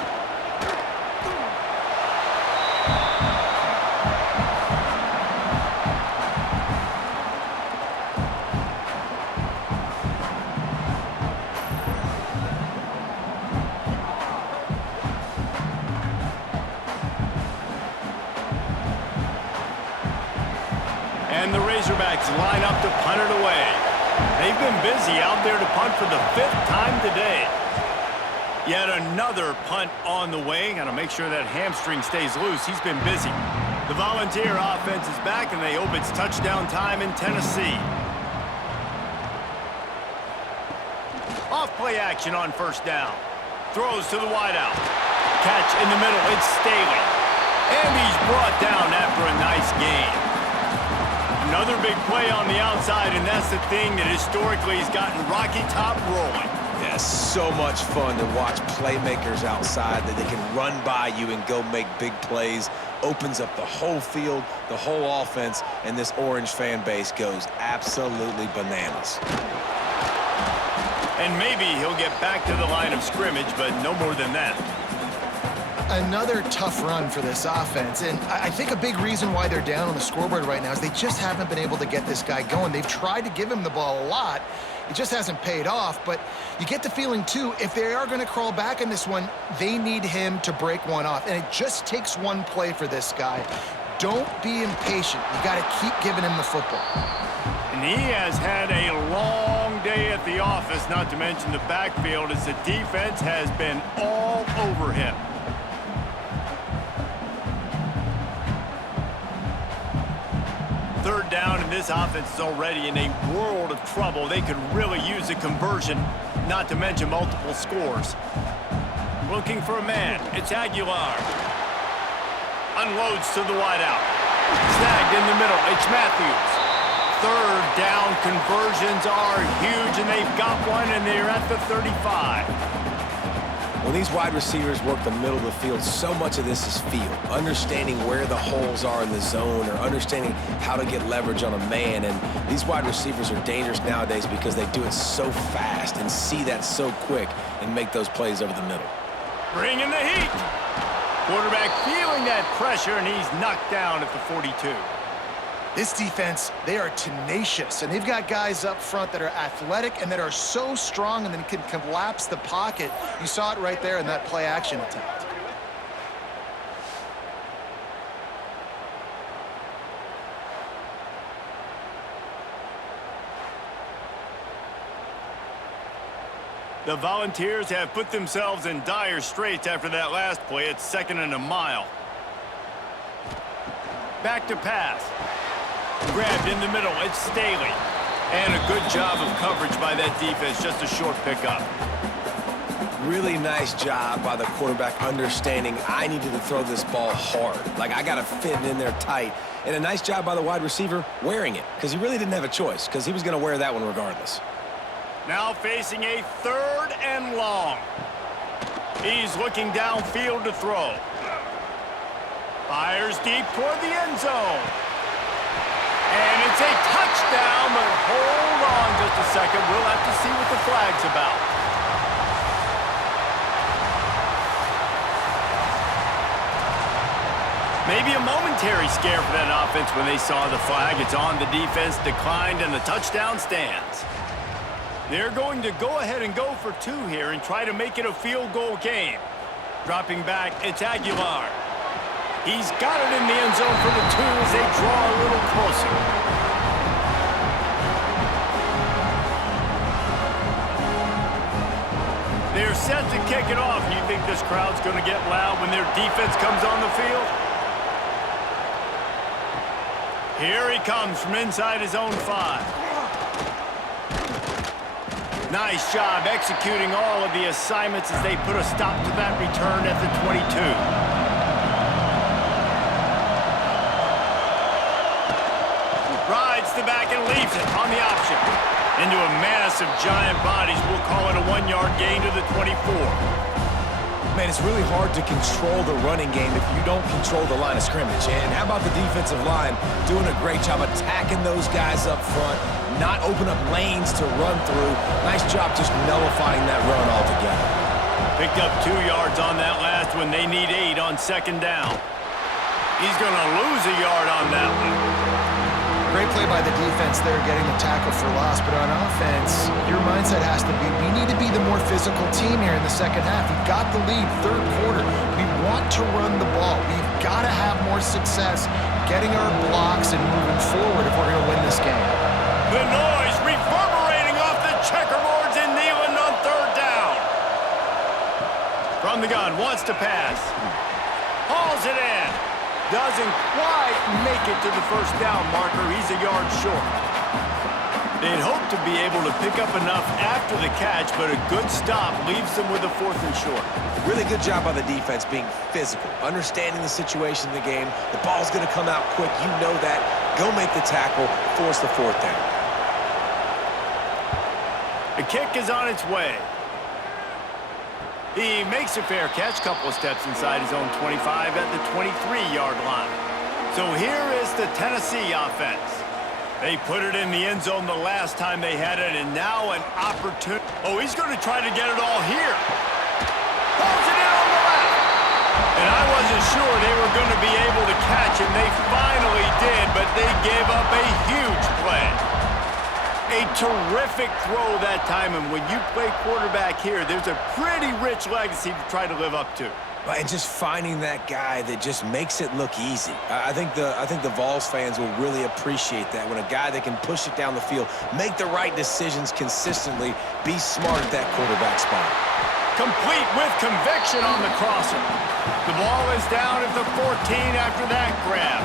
And the Razorbacks line up to punt it away. They've been busy out there to punt for the 5th time today. Yet another punt on the way. Got to make sure that hamstring stays loose. He's been busy. The Volunteer offense is back, and they hope it's touchdown time in Tennessee. Off play action on first down. Throws to the wideout. Catch in the middle. It's Staley. And he's brought down after a nice gain. Another big play on the outside, and that's the thing that historically has gotten Rocky Top rolling. Yeah, so much fun to watch playmakers outside that they can run by you and go make big plays. Opens up the whole field, the whole offense, and this Orange fan base goes absolutely bananas. And maybe he'll get back to the line of scrimmage, but no more than that. Another tough run for this offense, and I think a big reason why they're down on the scoreboard right now is they just haven't been able to get this guy going. They've tried to give him the ball a lot. It just hasn't paid off, but you get the feeling, too, if they are going to crawl back in this one, they need him to break one off, and it just takes one play for this guy. Don't be impatient. You got to keep giving him the football. And he has had a long day at the office, not to mention the backfield, as the defense has been all over him. Third down, and this offense is already in a world of trouble. They could really use a conversion, not to mention multiple scores. Looking for a man. It's Aguilar. Unloads to the wideout. Snagged in the middle. It's Matthews. Third down conversions are huge, and they've got one, and they're at the 35. When these wide receivers work the middle of the field, so much of this is feel. Understanding where the holes are in the zone, or understanding how to get leverage on a man. And these wide receivers are dangerous nowadays because they do it so fast and see that so quick and make those plays over the middle. Bringing the heat. Quarterback feeling that pressure, and he's knocked down at the 42. This defense, they are tenacious, and they've got guys up front that are athletic and that are so strong and then can collapse the pocket. You saw it right there in that play-action attempt. The Volunteers have put themselves in dire straits after that last play. It's 2nd and a mile. Back to pass. Grabbed in the middle. It's Staley. And a good job of coverage by that defense. Just a short pickup. Really nice job by the quarterback understanding I needed to throw this ball hard. Like, I got to fit it in there tight. And a nice job by the wide receiver wearing it, because he really didn't have a choice, because he was going to wear that one regardless. Now facing a 3rd and long. He's looking downfield to throw. Fires deep toward the end zone. And it's a touchdown, but hold on just a second. We'll have to see what the flag's about. Maybe a momentary scare for that offense when they saw the flag. It's on, the defense declined, and the touchdown stands. They're going to go ahead and go for 2 here and try to make it a field goal game. Dropping back, it's Aguilar. He's got it in the end zone for the 2 as they draw a little closer. They're set to kick it off. You think this crowd's going to get loud when their defense comes on the field? Here he comes from inside his own 5. Nice job executing all of the assignments as they put a stop to that return at the 22. Rides the back and leaves it on the option. Into a mass of giant bodies. We'll call it a 1-yard gain to the 24. Man, it's really hard to control the running game if you don't control the line of scrimmage. And how about the defensive line doing a great job attacking those guys up front, not open up lanes to run through. Nice job just nullifying that run altogether. Picked up 2 yards on that last one. They need 8 on 2nd down. He's going to lose a yard on that one. Great play by the defense there, getting the tackle for loss. But on offense, your mindset has to be, we need to be the more physical team here in the second half. We've got the lead, 3rd quarter. We want to run the ball. We've got to have more success getting our blocks and moving forward if we're going to win this game. The noise reverberating off the checkerboards and Nealon on 3rd down. From the gun, wants to pass. Hauls it in. Doesn't quite make it to the 1st down marker. He's a yard short. They'd hope to be able to pick up enough after the catch, but a good stop leaves them with a 4th and short. Really good job by the defense being physical, understanding the situation in the game. The ball's going to come out quick. You know that. Go make the tackle, force the 4th down. The kick is on its way. He makes a fair catch, couple of steps inside his own 25 at the 23-yard line. So here is the Tennessee offense. They put it in the end zone the last time they had it, and now an opportunity. Oh, he's going to try to get it all here. Pulls it in on the left. And I wasn't sure they were going to be able to catch, and they finally did, but they gave up a huge play. A terrific throw that time, and when you play quarterback here, there's a pretty rich legacy to try to live up to. And just finding that guy that just makes it look easy. I think the Vols fans will really appreciate that, when a guy that can push it down the field, make the right decisions consistently, be smart at that quarterback spot. Complete with conviction on the crosser. The ball is down at the 14 after that grab.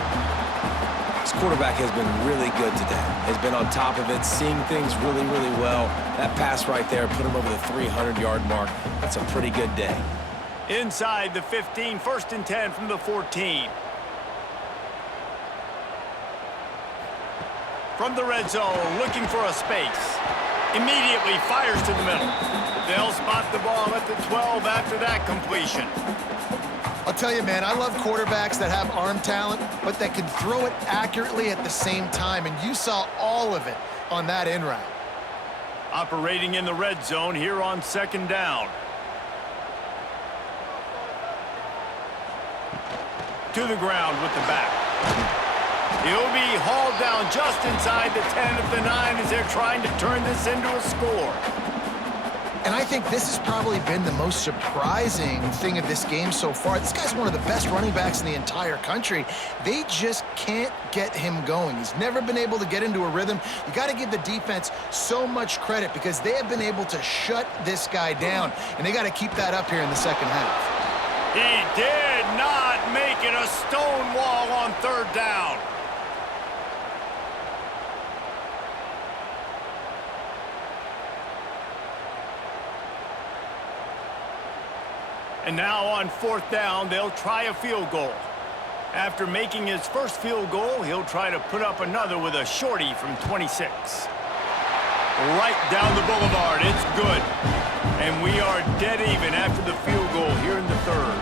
This quarterback has been really good today. Has been on top of it, seeing things really, really well. That pass right there put him over the 300-yard mark. That's a pretty good day. Inside the 15, 1st and 10 from the 14. From the red zone, looking for a space. Immediately fires to the middle. They'll spot the ball at the 12 after that completion. I'll tell you, man, I love quarterbacks that have arm talent, but that can throw it accurately at the same time, and you saw all of it on that in route. Operating in the red zone here on 2nd down. To the ground with the back. He'll be hauled down just inside the 10 of the 9 as they're trying to turn this into a score. And I think this has probably been the most surprising thing of this game so far. This guy's one of the best running backs in the entire country. They just can't get him going. He's never been able to get into a rhythm. You got to give the defense so much credit because they have been able to shut this guy down, and they got to keep that up here in the second half. He did not make it a stone wall on 3rd down. And now on 4th down, they'll try a field goal. After making his first field goal, he'll try to put up another with a shorty from 26. Right down the boulevard, it's good. And we are dead even after the field goal here in the 3rd.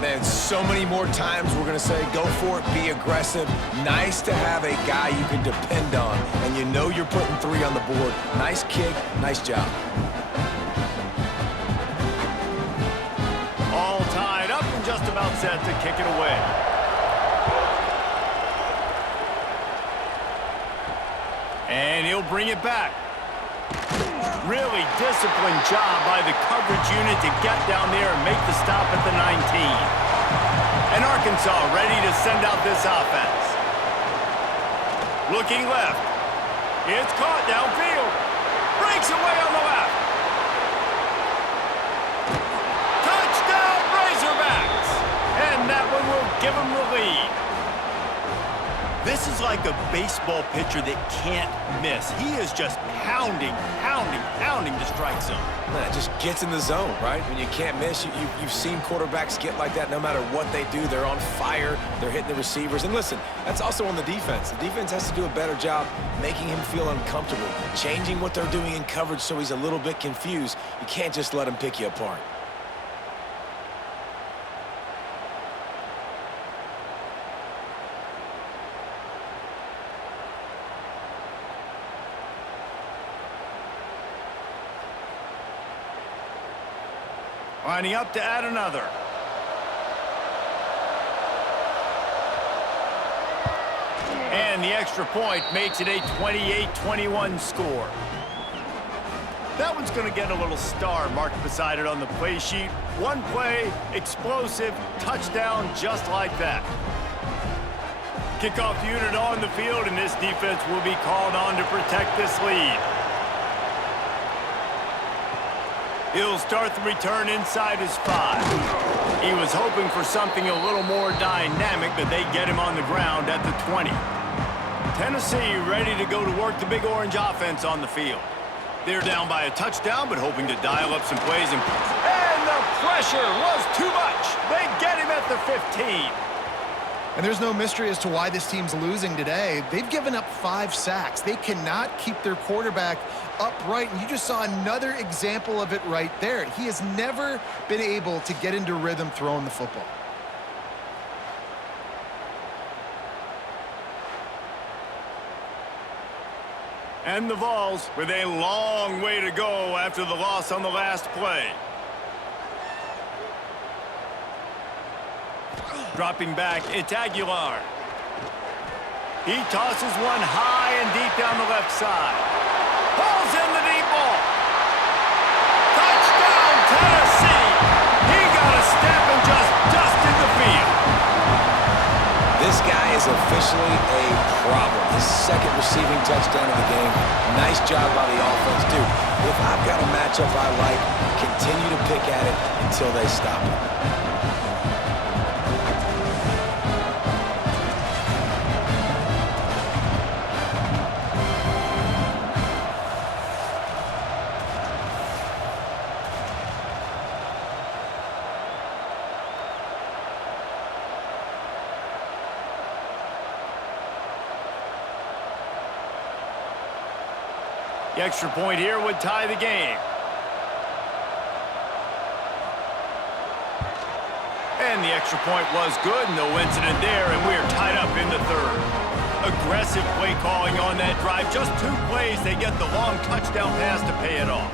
Man, so many more times we're going to say, go for it, be aggressive. Nice to have a guy you can depend on, and you know you're putting 3 on the board. Nice kick, nice job. All tied up and just about set to kick it away. And he'll bring it back. Really disciplined job by the coverage unit to get down there and make the stop at the 19. And Arkansas ready to send out this offense. Looking left. It's caught downfield. Breaks away on the left. Touchdown Razorbacks! And that one will give them the lead. This is like a baseball pitcher that can't miss. He is just pounding the strike zone. Man, it just gets in the zone, right? When you can't miss, you've seen quarterbacks get like that no matter what they do. They're on fire. They're hitting the receivers. And listen, that's also on the defense. The defense has to do a better job making him feel uncomfortable, changing what they're doing in coverage so he's a little bit confused. You can't just let him pick you apart. Lining up to add another. And the extra point makes it a 28-21 score. That one's going to get a little star marked beside it on the play sheet. One play, explosive, touchdown just like that. Kickoff unit on the field, and this defense will be called on to protect this lead. He'll start the return inside his 5. He was hoping for something a little more dynamic, but they get him on the ground at the 20. Tennessee ready to go to work the Big Orange offense on the field. They're down by a touchdown, but hoping to dial up some plays. And the pressure was too much. They get him at the 15. And there's no mystery as to why this team's losing today. They've given up 5 sacks. They cannot keep their quarterback upright, and you just saw another example of it right there. He has never been able to get into rhythm throwing the football. And the Vols with a long way to go after the loss on the last play. Dropping back, it's Aguilar. He tosses one high and deep down the left side. Pulls in the deep ball. Touchdown, Tennessee! He got a step is officially a problem. His second receiving touchdown of the game. Nice job by the offense. Dude, if I've got a matchup I like, continue to pick at it until they stop it. The extra point here would tie the game. And the extra point was good, no incident there, and we're tied up in the third. Aggressive play calling on that drive. Just 2 plays, they get the long touchdown pass to pay it off.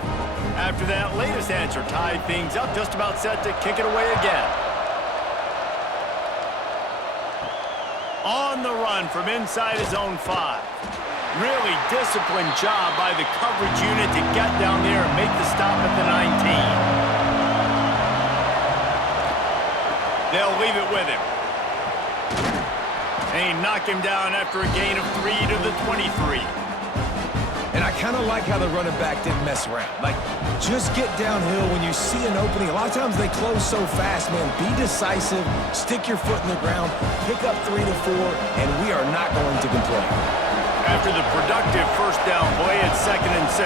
After that latest answer tied things up, just about set to kick it away again. On the run from inside his own 5. Really disciplined job by the coverage unit to get down there and make the stop at the 19. They'll leave it with him. And he knocked him down after a gain of 3 to the 23. And I kind of like how the running back didn't mess around. Like, just get downhill when you see an opening. A lot of times they close so fast, man. Be decisive, stick your foot in the ground, pick up 3 to 4, and we are not going to complain. After the productive first down play at 2nd and 6.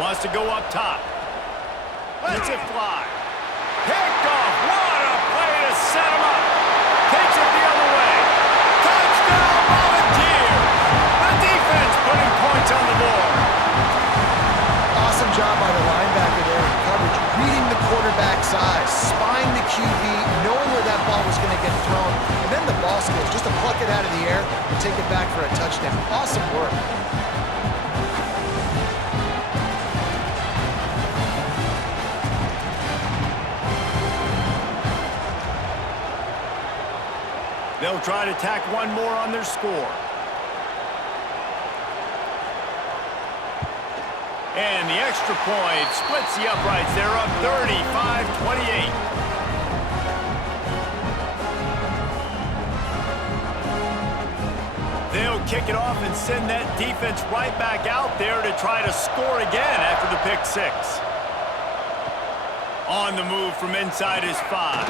Wants to go up top. Lets it fly. Picked off. What a play to set him up. Takes it the other way. Touchdown Volunteers. The defense putting points on the board. Awesome job by the linebacker there in coverage, reading the quarterback's eyes, spying the QB, knowing where that ball was going to get thrown, and then the ball skills, just to pluck it out of the air and take it back for a touchdown. Awesome work. They'll try to tack one more on their score. And the extra point splits the uprights. They're up 35-28. They'll kick it off and send that defense right back out there to try to score again after the pick 6. On the move from inside his 5.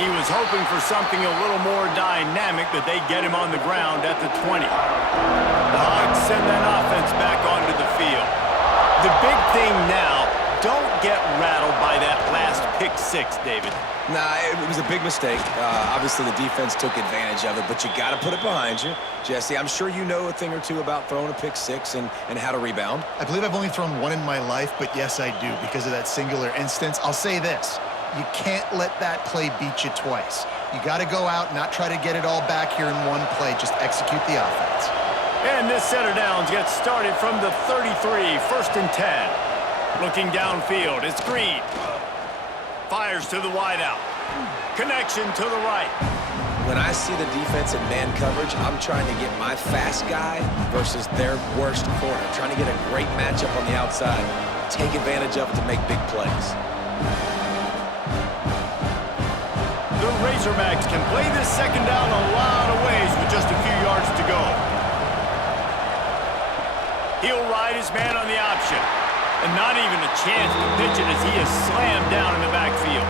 He was hoping for something a little more dynamic, but they get him on the ground at the 20. The Hogs send that offense back onto the field. The big thing now, don't get rattled by that last pick 6, David. Nah, it was a big mistake. Obviously, the defense took advantage of it, but you got to put it behind you. Jesse, I'm sure you know a thing or two about throwing a pick 6 and how to rebound. I believe I've only thrown one in my life, but yes, I do because of that singular instance. I'll say this. You can't let that play beat you twice. You got to go out, not try to get it all back here in one play. Just execute the offense. And this set of downs gets started from the 33, 1st and 10. Looking downfield, it's Green. Fires to the wideout. Connection to the right. When I see the defense in man coverage, I'm trying to get my fast guy versus their worst corner. Trying to get a great matchup on the outside. Take advantage of it to make big plays. The Razorbacks can play this second down a lot of ways with just a few yards to go. He'll ride his man on the option. And not even a chance to pitch it as he is slammed down in the backfield.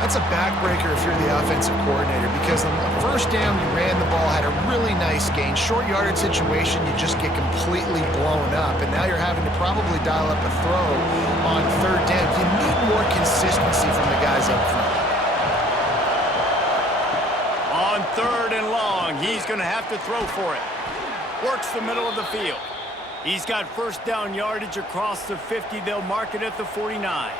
That's a backbreaker if you're the offensive coordinator because on the first down you ran the ball, had a really nice gain. Short yardage situation, you just get completely blown up. And now you're having to probably dial up a throw on 3rd down. You need more consistency from the guys up front. On 3rd and long, he's going to have to throw for it. Works the middle of the field. He's got first down yardage across the 50. They'll mark it at the 49.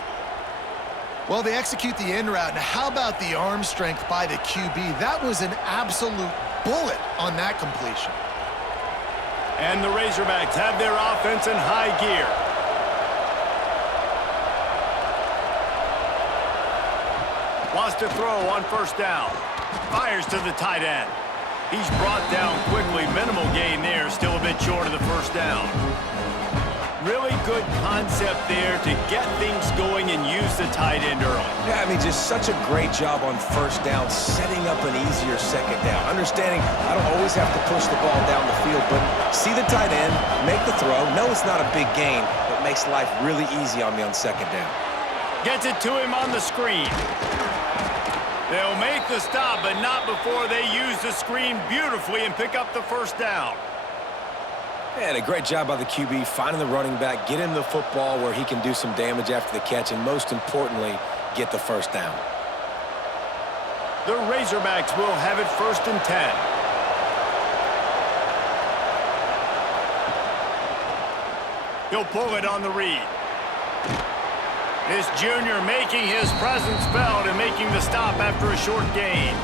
Well, they execute the in route. Now, how about the arm strength by the QB? That was an absolute bullet on that completion. And the Razorbacks have their offense in high gear. Wants to throw on first down. Fires to the tight end. He's brought down quickly. Minimal gain there. Still a bit short of the first down. Really good concept there to get things going and use the tight end early. Yeah, I mean, just such a great job on first down, setting up an easier second down. Understanding I don't always have to push the ball down the field, but see the tight end, make the throw. No, it's not a big gain, but makes life really easy on me on second down. Gets it to him on the screen. They'll make the stop, but not before they use the screen beautifully and pick up the first down. And a great job by the QB, finding the running back, get him the football where he can do some damage after the catch, and most importantly, get the first down. The Razorbacks will have it 1st and 10. He'll pull it on the read. This junior making his presence felt and making the stop after a short gain.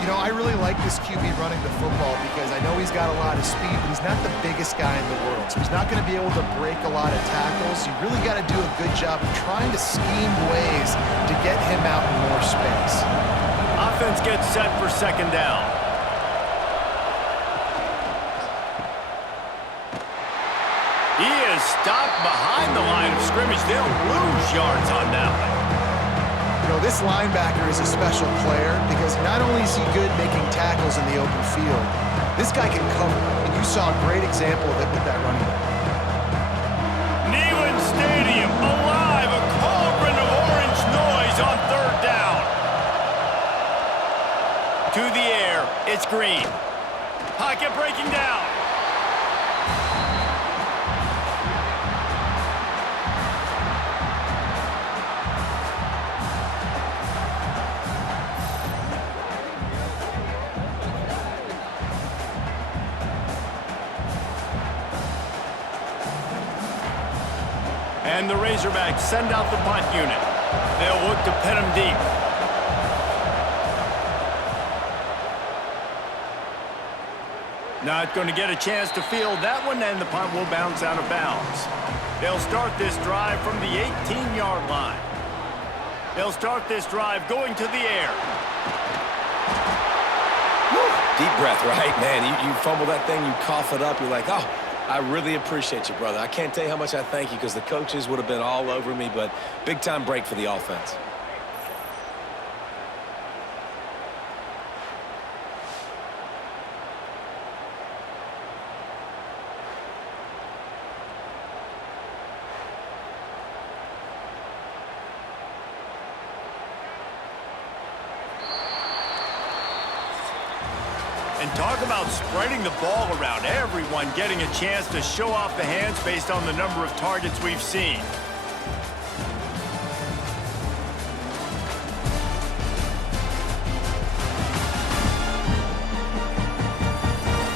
You know, I really like this QB running the football because I know he's got a lot of speed, but he's not the biggest guy in the world. So he's not going to be able to break a lot of tackles. You really got to do a good job of trying to scheme ways to get him out in more space. Offense gets set for 2nd down. He is stopped behind the line of scrimmage. They'll lose yards on that one. You know, this linebacker is a special player because not only is he good making tackles in the open field, this guy can cover. And you saw a great example of it with that running back. Neyland Stadium alive, a cauldron of orange noise on 3rd down. To the air, it's Green. Pocket breaking down. And the Razorbacks send out the punt unit. They'll look to pin him deep. Not going to get a chance to field that one, and the punt will bounce out of bounds. They'll start this drive from the 18-yard line. They'll start this drive going to the air. Woo! Deep breath, right, man? You fumble that thing, you cough it up, you're like, oh, I really appreciate you, brother. I can't tell you how much I thank you because the coaches would have been all over me, but big-time break for the offense. And talk about spreading the ball around. Everyone getting a chance to show off the hands based on the number of targets we've seen.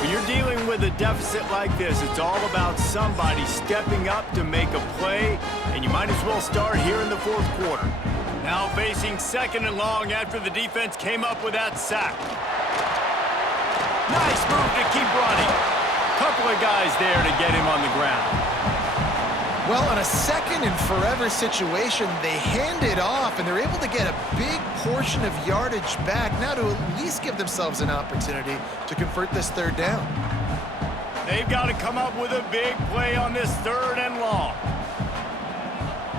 When you're dealing with a deficit like this, it's all about somebody stepping up to make a play, and you might as well start here in the 4th quarter. Now facing 2nd and long after the defense came up with that sack. Nice move to keep running. Couple of guys there to get him on the ground. Well, on a 2nd and forever situation, they hand it off, and they're able to get a big portion of yardage back now to at least give themselves an opportunity to convert this 3rd down. They've got to come up with a big play on this 3rd and long.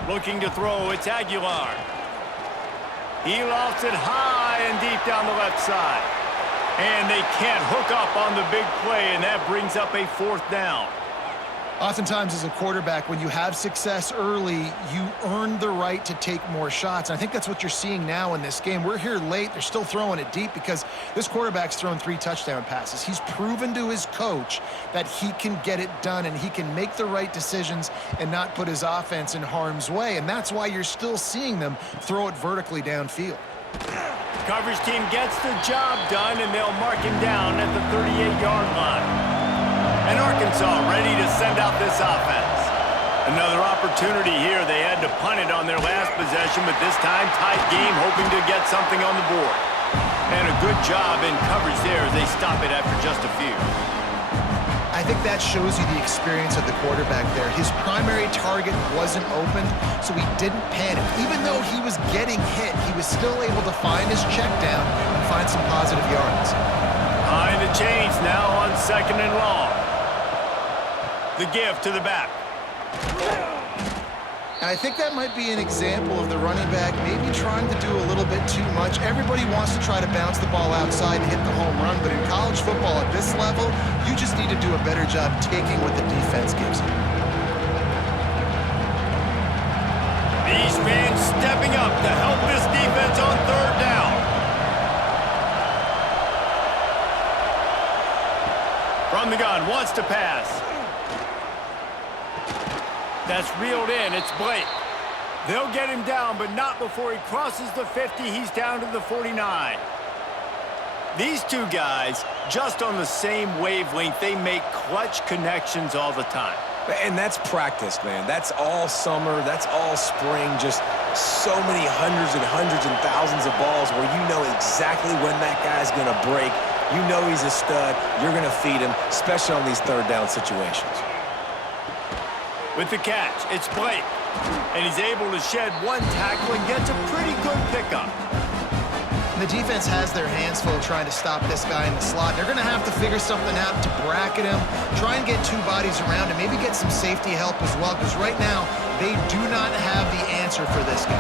Looking to throw, it's Aguilar. He lofts it high and deep down the left side. And they can't hook up on the big play, and that brings up a 4th down. Oftentimes as a quarterback, when you have success early, you earn the right to take more shots. And I think that's what you're seeing now in this game. We're here late. They're still throwing it deep because this quarterback's thrown 3 touchdown passes. He's proven to his coach that he can get it done and he can make the right decisions and not put his offense in harm's way. And that's why you're still seeing them throw it vertically downfield. Coverage team gets the job done, and they'll mark him down at the 38-yard line. And Arkansas ready to send out this offense. Another opportunity here. They had to punt it on their last possession, but this time tight game, hoping to get something on the board. And a good job in coverage there as they stop it after just a few. I think that shows you the experience of the quarterback there. His primary target wasn't opened, so he didn't panic. Even though he was getting hit, he was still able to find his check down and find some positive yards. Behind the chains now on 2nd and long. The give to the back. And I think that might be an example of the running back maybe trying to do a little bit too much. Everybody wants to try to bounce the ball outside and hit the home run, but in college football at this level, you just need to do a better job taking what the defense gives you. These fans stepping up to help this defense on third down. From the gun, wants to pass. That's reeled in. It's Blake. They'll get him down, but not before he crosses the 50. He's down to the 49. These two guys, just on the same wavelength, they make clutch connections all the time. And that's practice, man. That's all summer. That's all spring. Just so many hundreds and thousands of balls where you know exactly when that guy's going to break. You know he's a stud. You're going to feed him, especially on these third down situations. With the catch, it's Blake. And he's able to shed one tackle and gets a pretty good pickup. And the defense has their hands full trying to stop this guy in the slot. They're going to have to figure something out to bracket him, try and get two bodies around and maybe get some safety help as well, because right now they do not have the answer for this guy.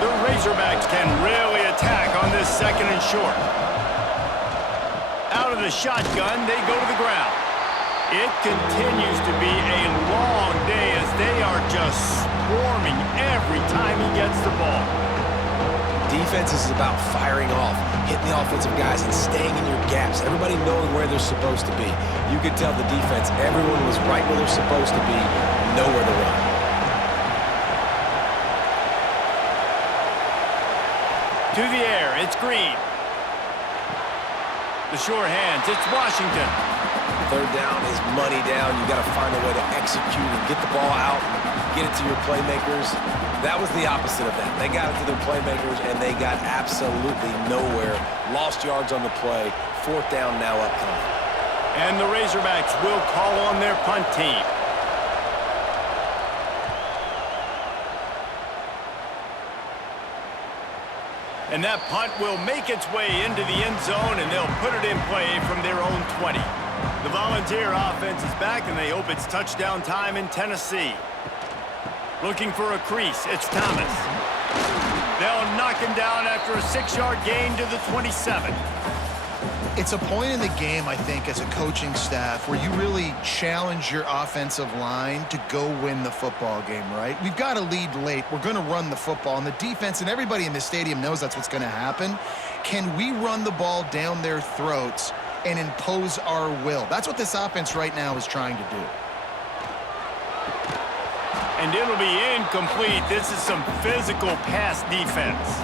The Razorbacks can really attack on this second and short. Out of the shotgun, they go to the ground. It continues to be a long day as they are just swarming every time he gets the ball. Defense is about firing off, hitting the offensive guys, and staying in your gaps. Everybody knowing where they're supposed to be. You could tell the defense, everyone was right where they're supposed to be, nowhere to run. To the air, it's Green. The sure hands, it's Washington. Third down is money down. You got to find a way to execute and get the ball out, get it to your playmakers. That was the opposite of that. They got it to their playmakers, and they got absolutely nowhere. Lost yards on the play. Fourth down now upcoming. And the Razorbacks will call on their punt team. And that punt will make its way into the end zone, and they'll put it in play from their own 20. The Volunteer offense is back, and they hope it's touchdown time in Tennessee. Looking for a crease, it's Thomas. They'll knock him down after a 6-yard gain to the 27. It's a point in the game, I think, as a coaching staff where you really challenge your offensive line to go win the football game, right? We've got to lead late. We're going to run the football, and the defense and everybody in the stadium knows that's what's going to happen. Can we run the ball down their throats and impose our will? That's what this offense right now is trying to do. And it'll be incomplete. This is some physical pass defense.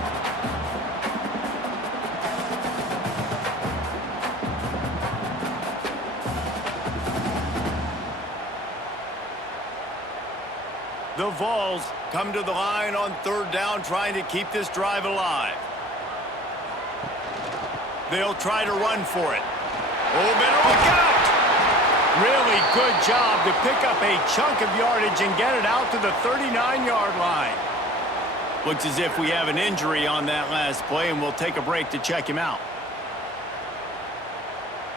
The Vols come to the line on third down, trying to keep this drive alive. They'll try to run for it. Oh, better look out! Really good job to pick up a chunk of yardage and get it out to the 39-yard line. Looks as if we have an injury on that last play, and we'll take a break to check him out.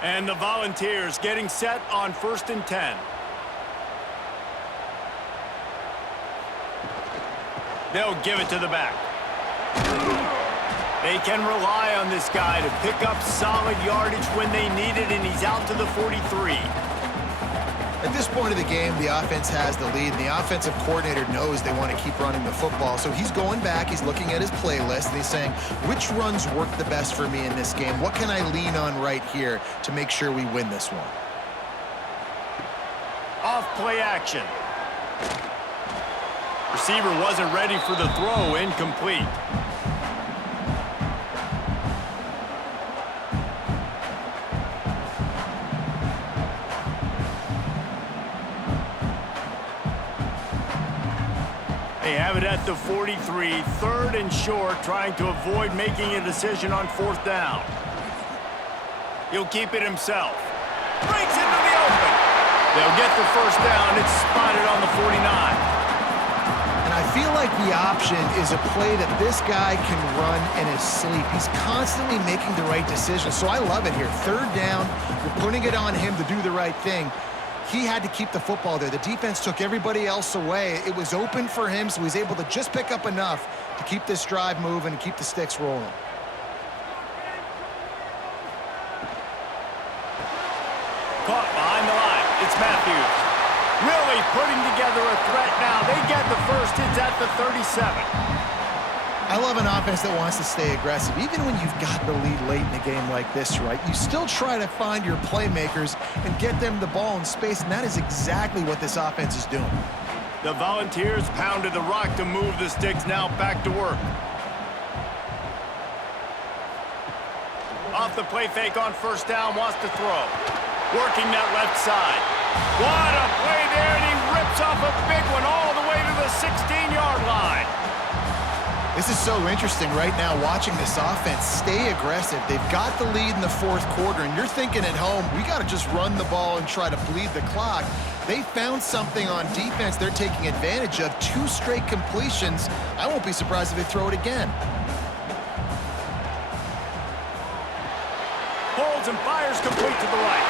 And the Volunteers getting set on 1st and 10. They'll give it to the back. They can rely on this guy to pick up solid yardage when they need it, and he's out to the 43. At this point of the game, the offense has the lead, and the offensive coordinator knows they want to keep running the football. So he's going back, he's looking at his playlist, and he's saying, which runs work the best for me in this game? What can I lean on right here to make sure we win this one? Off play action. Receiver wasn't ready for the throw, incomplete. They have it at the 43, 3rd and short, trying to avoid making a decision on 4th down. He'll keep it himself. Breaks into the open. They'll get the 1st down. It's spotted on the 49. And I feel like the option is a play that this guy can run in his sleep. He's constantly making the right decision, so I love it here. 3rd down, you're putting it on him to do the right thing. He had to keep the football there. The defense took everybody else away. It was open for him, so he's able to just pick up enough to keep this drive moving and keep the sticks rolling. Caught behind the line. It's Matthews. Really putting together a threat now. They get the first. It's at the 37. I love an offense that wants to stay aggressive. Even when you've got the lead late in a game like this, right, you still try to find your playmakers and get them the ball in space, and that is exactly what this offense is doing. The Volunteers pounded the rock to move the sticks, now back to work. Off the play fake on first down, wants to throw. Working that left side. What a play there, and he rips off a big one all the way to the 16-yard line. This is so interesting right now, watching this offense stay aggressive. They've got the lead in the fourth quarter, and you're thinking at home, we got to just run the ball and try to bleed the clock. They found something on defense they're taking advantage of. 2 straight completions. I won't be surprised if they throw it again. Holds and fires complete to the right.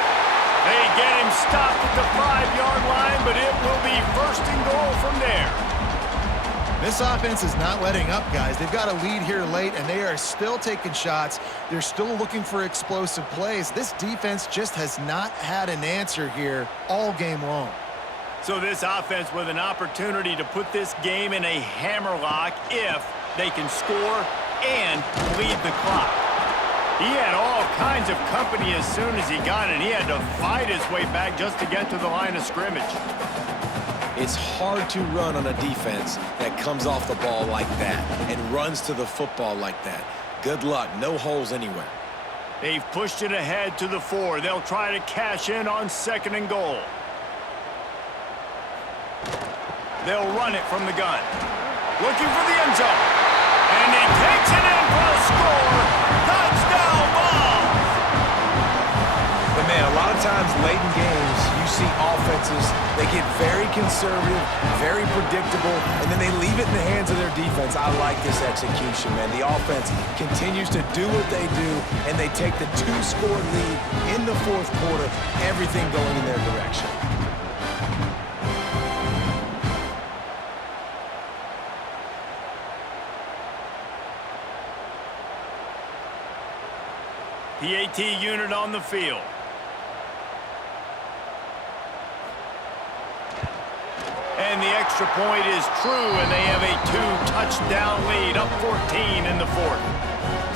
They get him stopped at the 5-yard line, but it will be first and goal from there. This offense is not letting up, guys. They've got a lead here late, and they are still taking shots. They're still looking for explosive plays. This defense just has not had an answer here all game long. So this offense with an opportunity to put this game in a hammerlock if they can score and bleed the clock. He had all kinds of company as soon as he got it. He had to fight his way back just to get to the line of scrimmage. It's hard to run on a defense that comes off the ball like that and runs to the football like that. Good luck. No holes anywhere. They've pushed it ahead to the 4. They'll try to cash in on 2nd and goal. They'll run it from the gun. Looking for the end zone. And he takes it in for a score. Touchdown ball. But man, a lot of times late in games, you see offenses, they get very conservative, very predictable, and then they leave it in the hands of their defense. I like this execution, man. The offense continues to do what they do, and they take the 2-score lead in the fourth quarter, everything going in their direction. PAT unit on the field. And the extra point is true, and they have a 2-touchdown lead, up 14 in the fourth.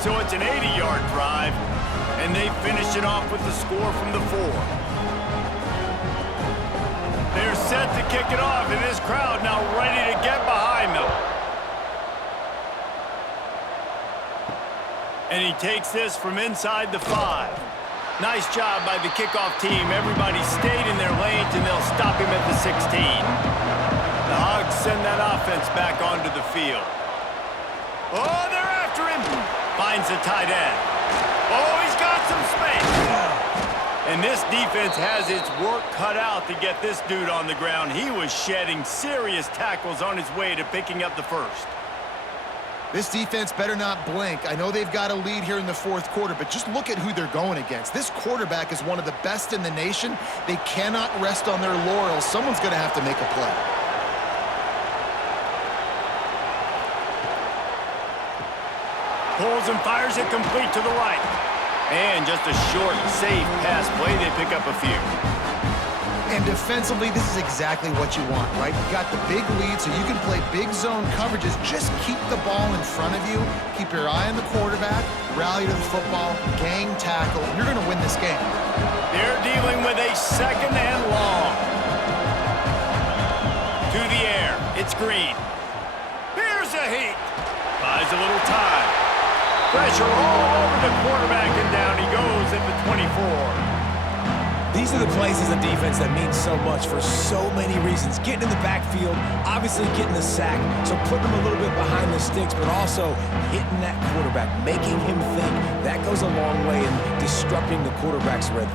So it's an 80-yard drive, and they finish it off with the score from the 4. They're set to kick it off, and this crowd now ready to get behind them. And he takes this from inside the 5. Nice job by the kickoff team. Everybody stayed in their lanes, and they'll stop him at the 16. The Hogs send that offense back onto the field. Oh, they're after him. Finds the tight end. Oh, he's got some space. And this defense has its work cut out to get this dude on the ground. He was shedding serious tackles on his way to picking up the first. This defense better not blink. I know they've got a lead here in the fourth quarter, but just look at who they're going against. This quarterback is one of the best in the nation. They cannot rest on their laurels. Someone's going to have to make a play. Pulls and fires it complete to the right. And just a short, safe pass play. They pick up a few. And defensively, this is exactly what you want, right? You got the big lead, so you can play big zone coverages. Just keep the ball in front of you. Keep your eye on the quarterback. Rally to the football. Gang tackle. And you're going to win this game. They're dealing with a 2nd and long. To the air. It's Green. Here's a heat. Buys a little time. Pressure all over the quarterback, and down he goes at the 24. These are the plays as a defense that mean so much for so many reasons. Getting in the backfield, obviously getting the sack, so putting them a little bit behind the sticks, but also hitting that quarterback, making him think. That goes a long way in disrupting the quarterback's rhythm.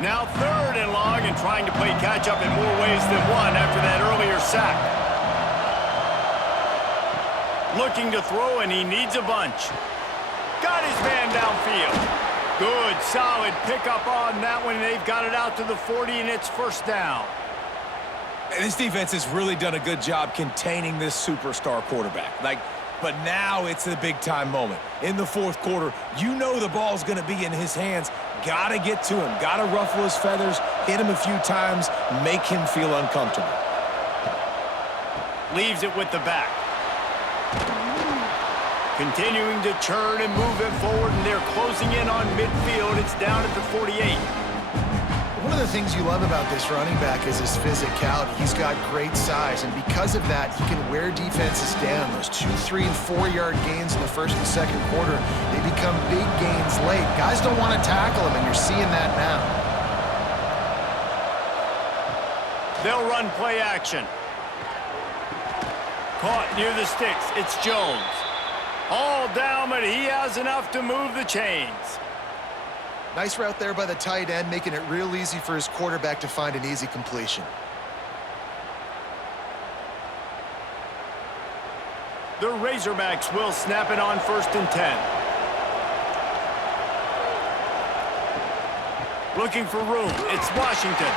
Now 3rd and long, and trying to play catch-up in more ways than one after that earlier sack. Looking to throw, and he needs a bunch. Got got his man downfield. Good, solid pickup on that one. They've got it out to the 40, and it's first down. And this defense has really done a good job containing this superstar quarterback. But now it's a big-time moment. In the fourth quarter, you know the ball's going to be in his hands. Got to get to him. Got to ruffle his feathers, hit him a few times, make him feel uncomfortable. Leaves it with the back. Continuing to churn and move it forward, and they're closing in on midfield. It's down at the 48. One of the things you love about this running back is his physicality. He's got great size, and because of that, he can wear defenses down. Those 2, 3, and 4-yard gains in the first and second quarter, they become big gains late. Guys don't want to tackle him, and you're seeing that now. They'll run play action. Caught near the sticks. It's Jones. All down, but he has enough to move the chains. Nice route there by the tight end, making it real easy for his quarterback to find an easy completion. The Razorbacks will snap it on 1st and 10. Looking for room. It's Washington.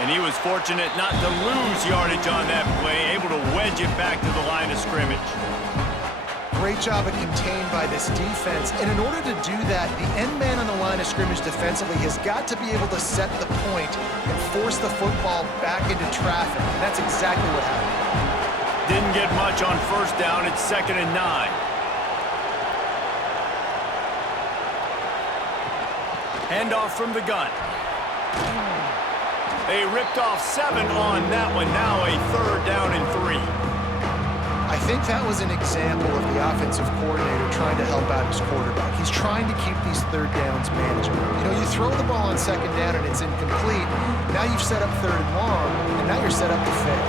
And he was fortunate not to lose yardage on that play, able to wedge it back to the line of scrimmage. Great job of contained by this defense. And in order to do that, the end man on the line of scrimmage defensively has got to be able to set the point and force the football back into traffic. And that's exactly what happened. Didn't get much on first down. It's 2nd and 9. Handoff from the gun. They ripped off 7 on that one. Now a 3rd down and 3. I think that was an example of the offensive coordinator trying to help out his quarterback. He's trying to keep these 3rd downs manageable. You know, you throw the ball on 2nd down and it's incomplete. Now you've set up 3rd and long, and now you're set up to fail.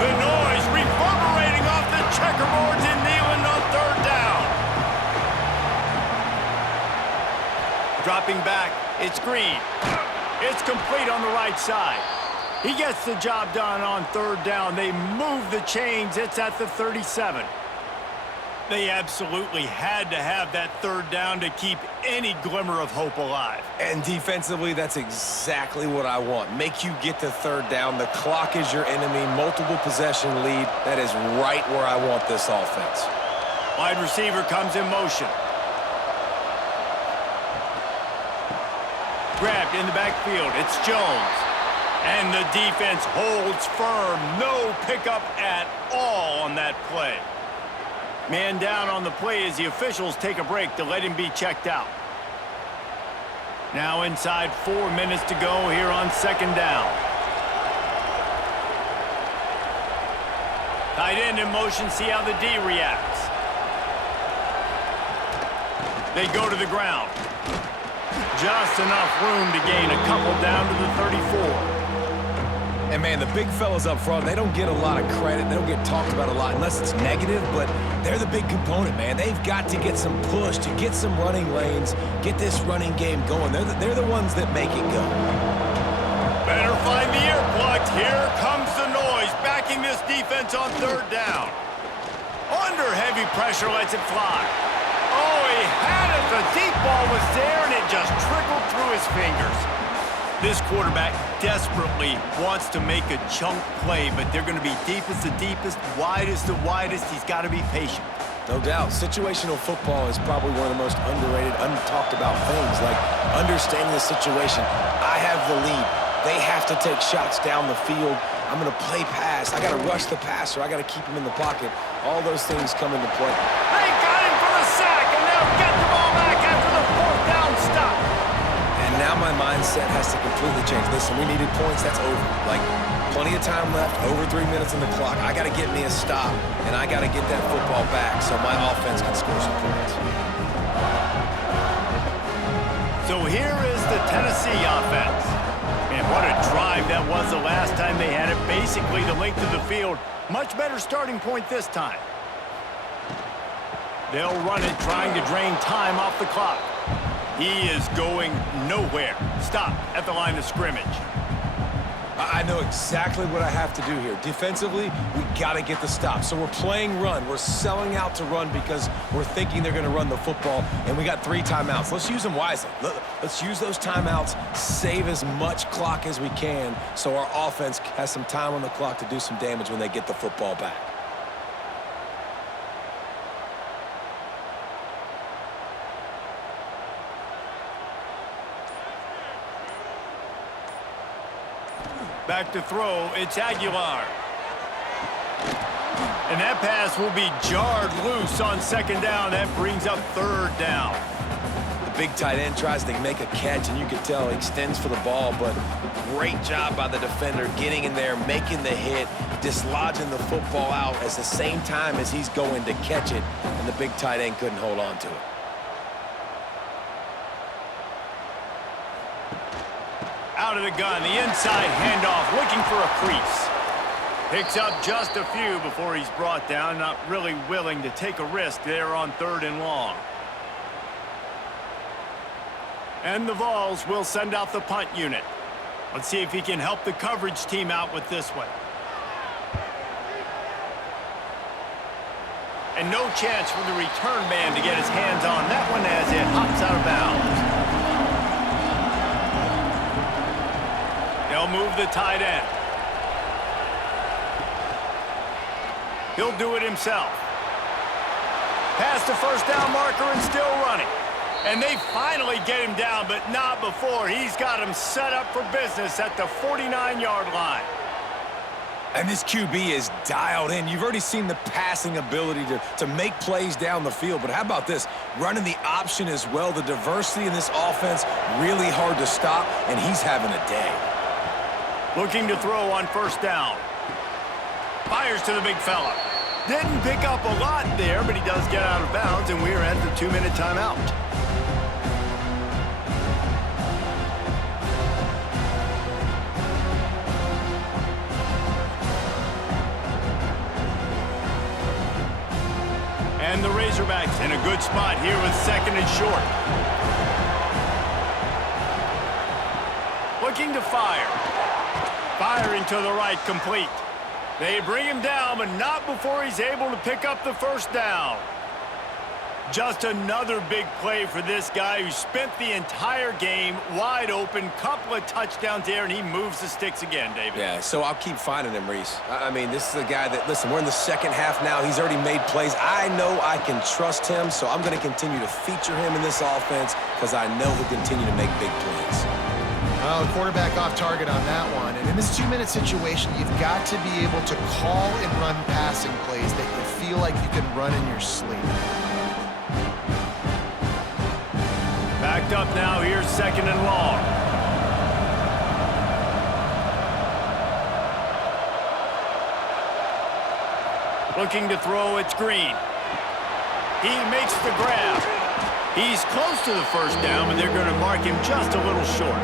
The noise reverberating off the checkerboards in Neyland on 3rd down. Dropping back, it's Green. It's complete on the right side. He gets the job done on 3rd down. They move the chains. It's at the 37. They absolutely had to have that 3rd down to keep any glimmer of hope alive. And defensively, that's exactly what I want. Make you get to 3rd down. The clock is your enemy. Multiple possession lead. That is right where I want this offense. Wide receiver comes in motion. Grabbed in the backfield. It's Jones. And the defense holds firm. No pickup at all on that play. Man down on the play as the officials take a break to let him be checked out. Now inside 4 minutes to go here on 2nd down. Tight end in motion. See how the D reacts. They go to the ground. Just enough room to gain a couple down to the 34. And, man, the big fellas up front, they don't get a lot of credit. They don't get talked about a lot unless it's negative, but they're the big component, man. They've got to get some push, to get some running lanes, get this running game going. They're the ones that make it go. Better find the earplugs. Here comes the noise, backing this defense on 3rd down. Under heavy pressure, lets it fly. Oh, he had it. The deep ball was there, and it just trickled through his fingers. This quarterback desperately wants to make a chunk play, but they're going to be deepest the deepest, widest the widest. He's got to be patient. No doubt. Situational football is probably one of the most underrated, untalked about things, like understanding the situation. I have the lead. They have to take shots down the field. I'm going to play pass. I got to rush the passer. I got to keep him in the pocket. All those things come into play. They got him for the sack, and they'll get the ball back after the 4th down stop. And now my mindset has to completely change. Listen, we needed points. That's over. Like, plenty of time left, over 3 minutes on the clock. I got to get me a stop, and I got to get that football back so my offense can score some points. So here is the Tennessee offense. And what a drive that was the last time they had it. Basically the length of the field. Much better starting point this time. They'll run it, trying to drain time off the clock. He is going nowhere. Stop at the line of scrimmage. I know exactly what I have to do here. Defensively, we got to get the stop. So we're playing run. We're selling out to run because we're thinking they're going to run the football, and we got 3 timeouts. Let's use them wisely. Let's use those timeouts, save as much clock as we can so our offense has some time on the clock to do some damage when they get the football back. Back to throw, it's Aguilar. And that pass will be jarred loose on 2nd down. That brings up 3rd down. The big tight end tries to make a catch, and you can tell he extends for the ball, but great job by the defender getting in there, making the hit, dislodging the football out at the same time as he's going to catch it, and the big tight end couldn't hold on to it. Out of the gun, the inside handoff, looking for a crease. Picks up just a few before he's brought down, not really willing to take a risk there on 3rd and long. And the Vols will send out the punt unit. Let's see if he can help the coverage team out with this one. And no chance for the return man to get his hands on that one as it hops out of bounds. They'll move the tight end. He'll do it himself. Past the 1st down marker and still running. And they finally get him down, but not before. He's got him set up for business at the 49-yard line. And this QB is dialed in. You've already seen the passing ability to make plays down the field, but how about this? Running the option as well. The diversity in this offense, really hard to stop, and he's having a day. Looking to throw on 1st down. Fires to the big fella. Didn't pick up a lot there, but he does get out of bounds, and we're at the 2-minute timeout. And the Razorbacks in a good spot here with 2nd and short. Looking to fire. Firing to the right, complete. They bring him down, but not before he's able to pick up the 1st down. Just another big play for this guy who spent the entire game wide open. Couple of touchdowns there, and he moves the sticks again, David. Yeah, so I'll keep finding him, Reese. I mean, this is a guy that, listen, we're in the 2nd half now. He's already made plays. I know I can trust him, so I'm going to continue to feature him in this offense because I know he'll continue to make big plays. Well, the quarterback off target on that one. And in this 2-minute situation, you've got to be able to call and run passing plays that you feel like you can run in your sleep. Backed up now, here's 2nd and long. Looking to throw, it's Green. He makes the grab. He's close to the 1st down, but they're going to mark him just a little short.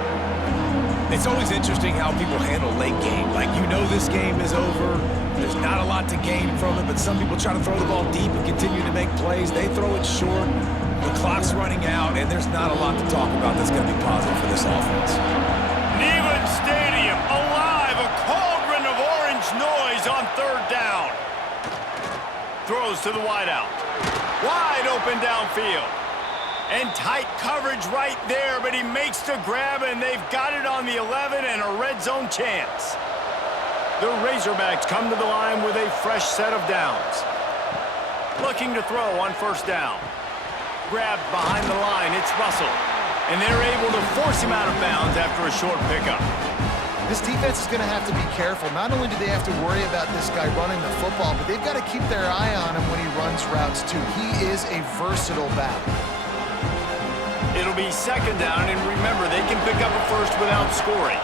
It's always interesting how people handle late game. Like, you know this game is over. There's not a lot to gain from it, but some people try to throw the ball deep and continue to make plays. They throw it short. The clock's running out, and there's not a lot to talk about that's going to be positive for this offense. Neyland Stadium alive, a cauldron of orange noise on 3rd down. Throws to the wideout. Wide open downfield. And tight coverage right there, but he makes the grab, and they've got it on the 11 and a red zone chance. The Razorbacks come to the line with a fresh set of downs. Looking to throw on 1st down. Grabbed behind the line, it's Russell. And they're able to force him out of bounds after a short pickup. This defense is going to have to be careful. Not only do they have to worry about this guy running the football, but they've got to keep their eye on him when he runs routes too. He is a versatile back. It'll be 2nd down, and remember, they can pick up a 1st without scoring.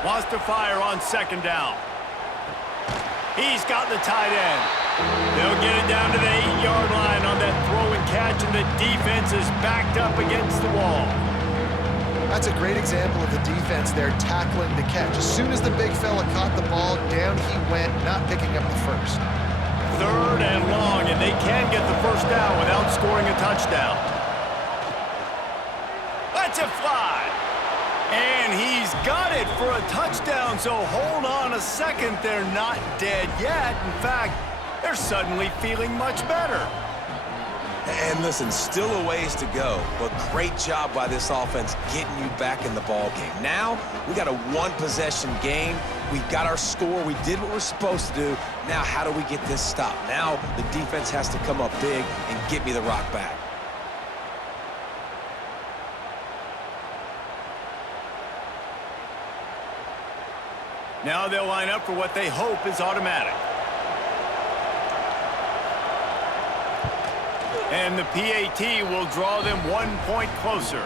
Wants to fire on 2nd down. He's got the tight end. They'll get it down to the 8-yard line on that throw and catch, and the defense is backed up against the wall. That's a great example of the defense there tackling the catch. As soon as the big fella caught the ball, down he went, not picking up the 1st. 3rd and long, and they can get the 1st down without scoring a touchdown. lets it fly. And he's got it for a touchdown, so hold on a second. They're not dead yet. In fact, they're suddenly feeling much better. And listen, still a ways to go, but great job by this offense getting you back in the ball game. Now, we got a one-possession game. We got our score. We did what we're supposed to do. Now, how do we get this stopped? Now, the defense has to come up big and get me the rock back. Now they'll line up for what they hope is automatic. And the PAT will draw them 1 point closer.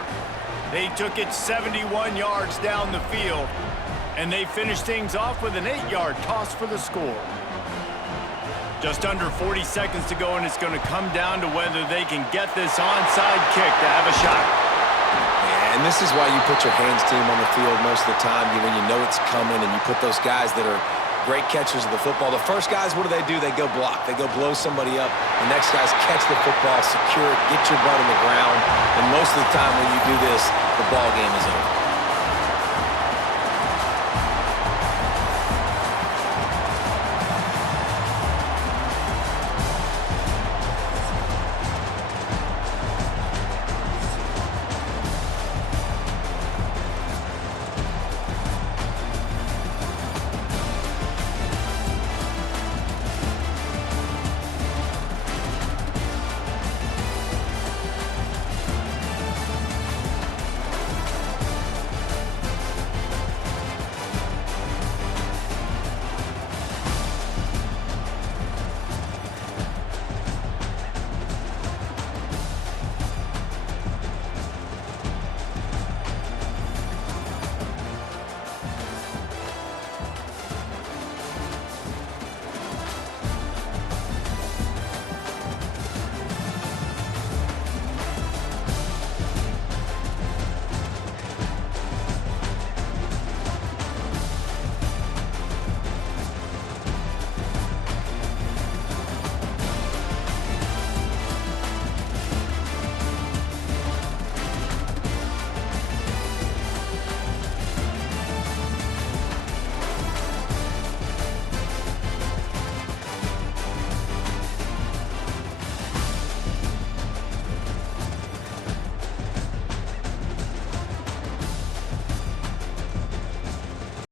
They took it 71 yards down the field, and they finished things off with an 8-yard toss for the score. Just under 40 seconds to go, and it's going to come down to whether they can get this onside kick to have a shot. Yeah, and this is why you put your hands team on the field most of the time when you know it's coming, and you put those guys that are great catchers of the football. The first guys, what do? They go block. They go blow somebody up. The next guys catch the football, secure it, get your butt on the ground. And most of the time when you do this, the ball game is over.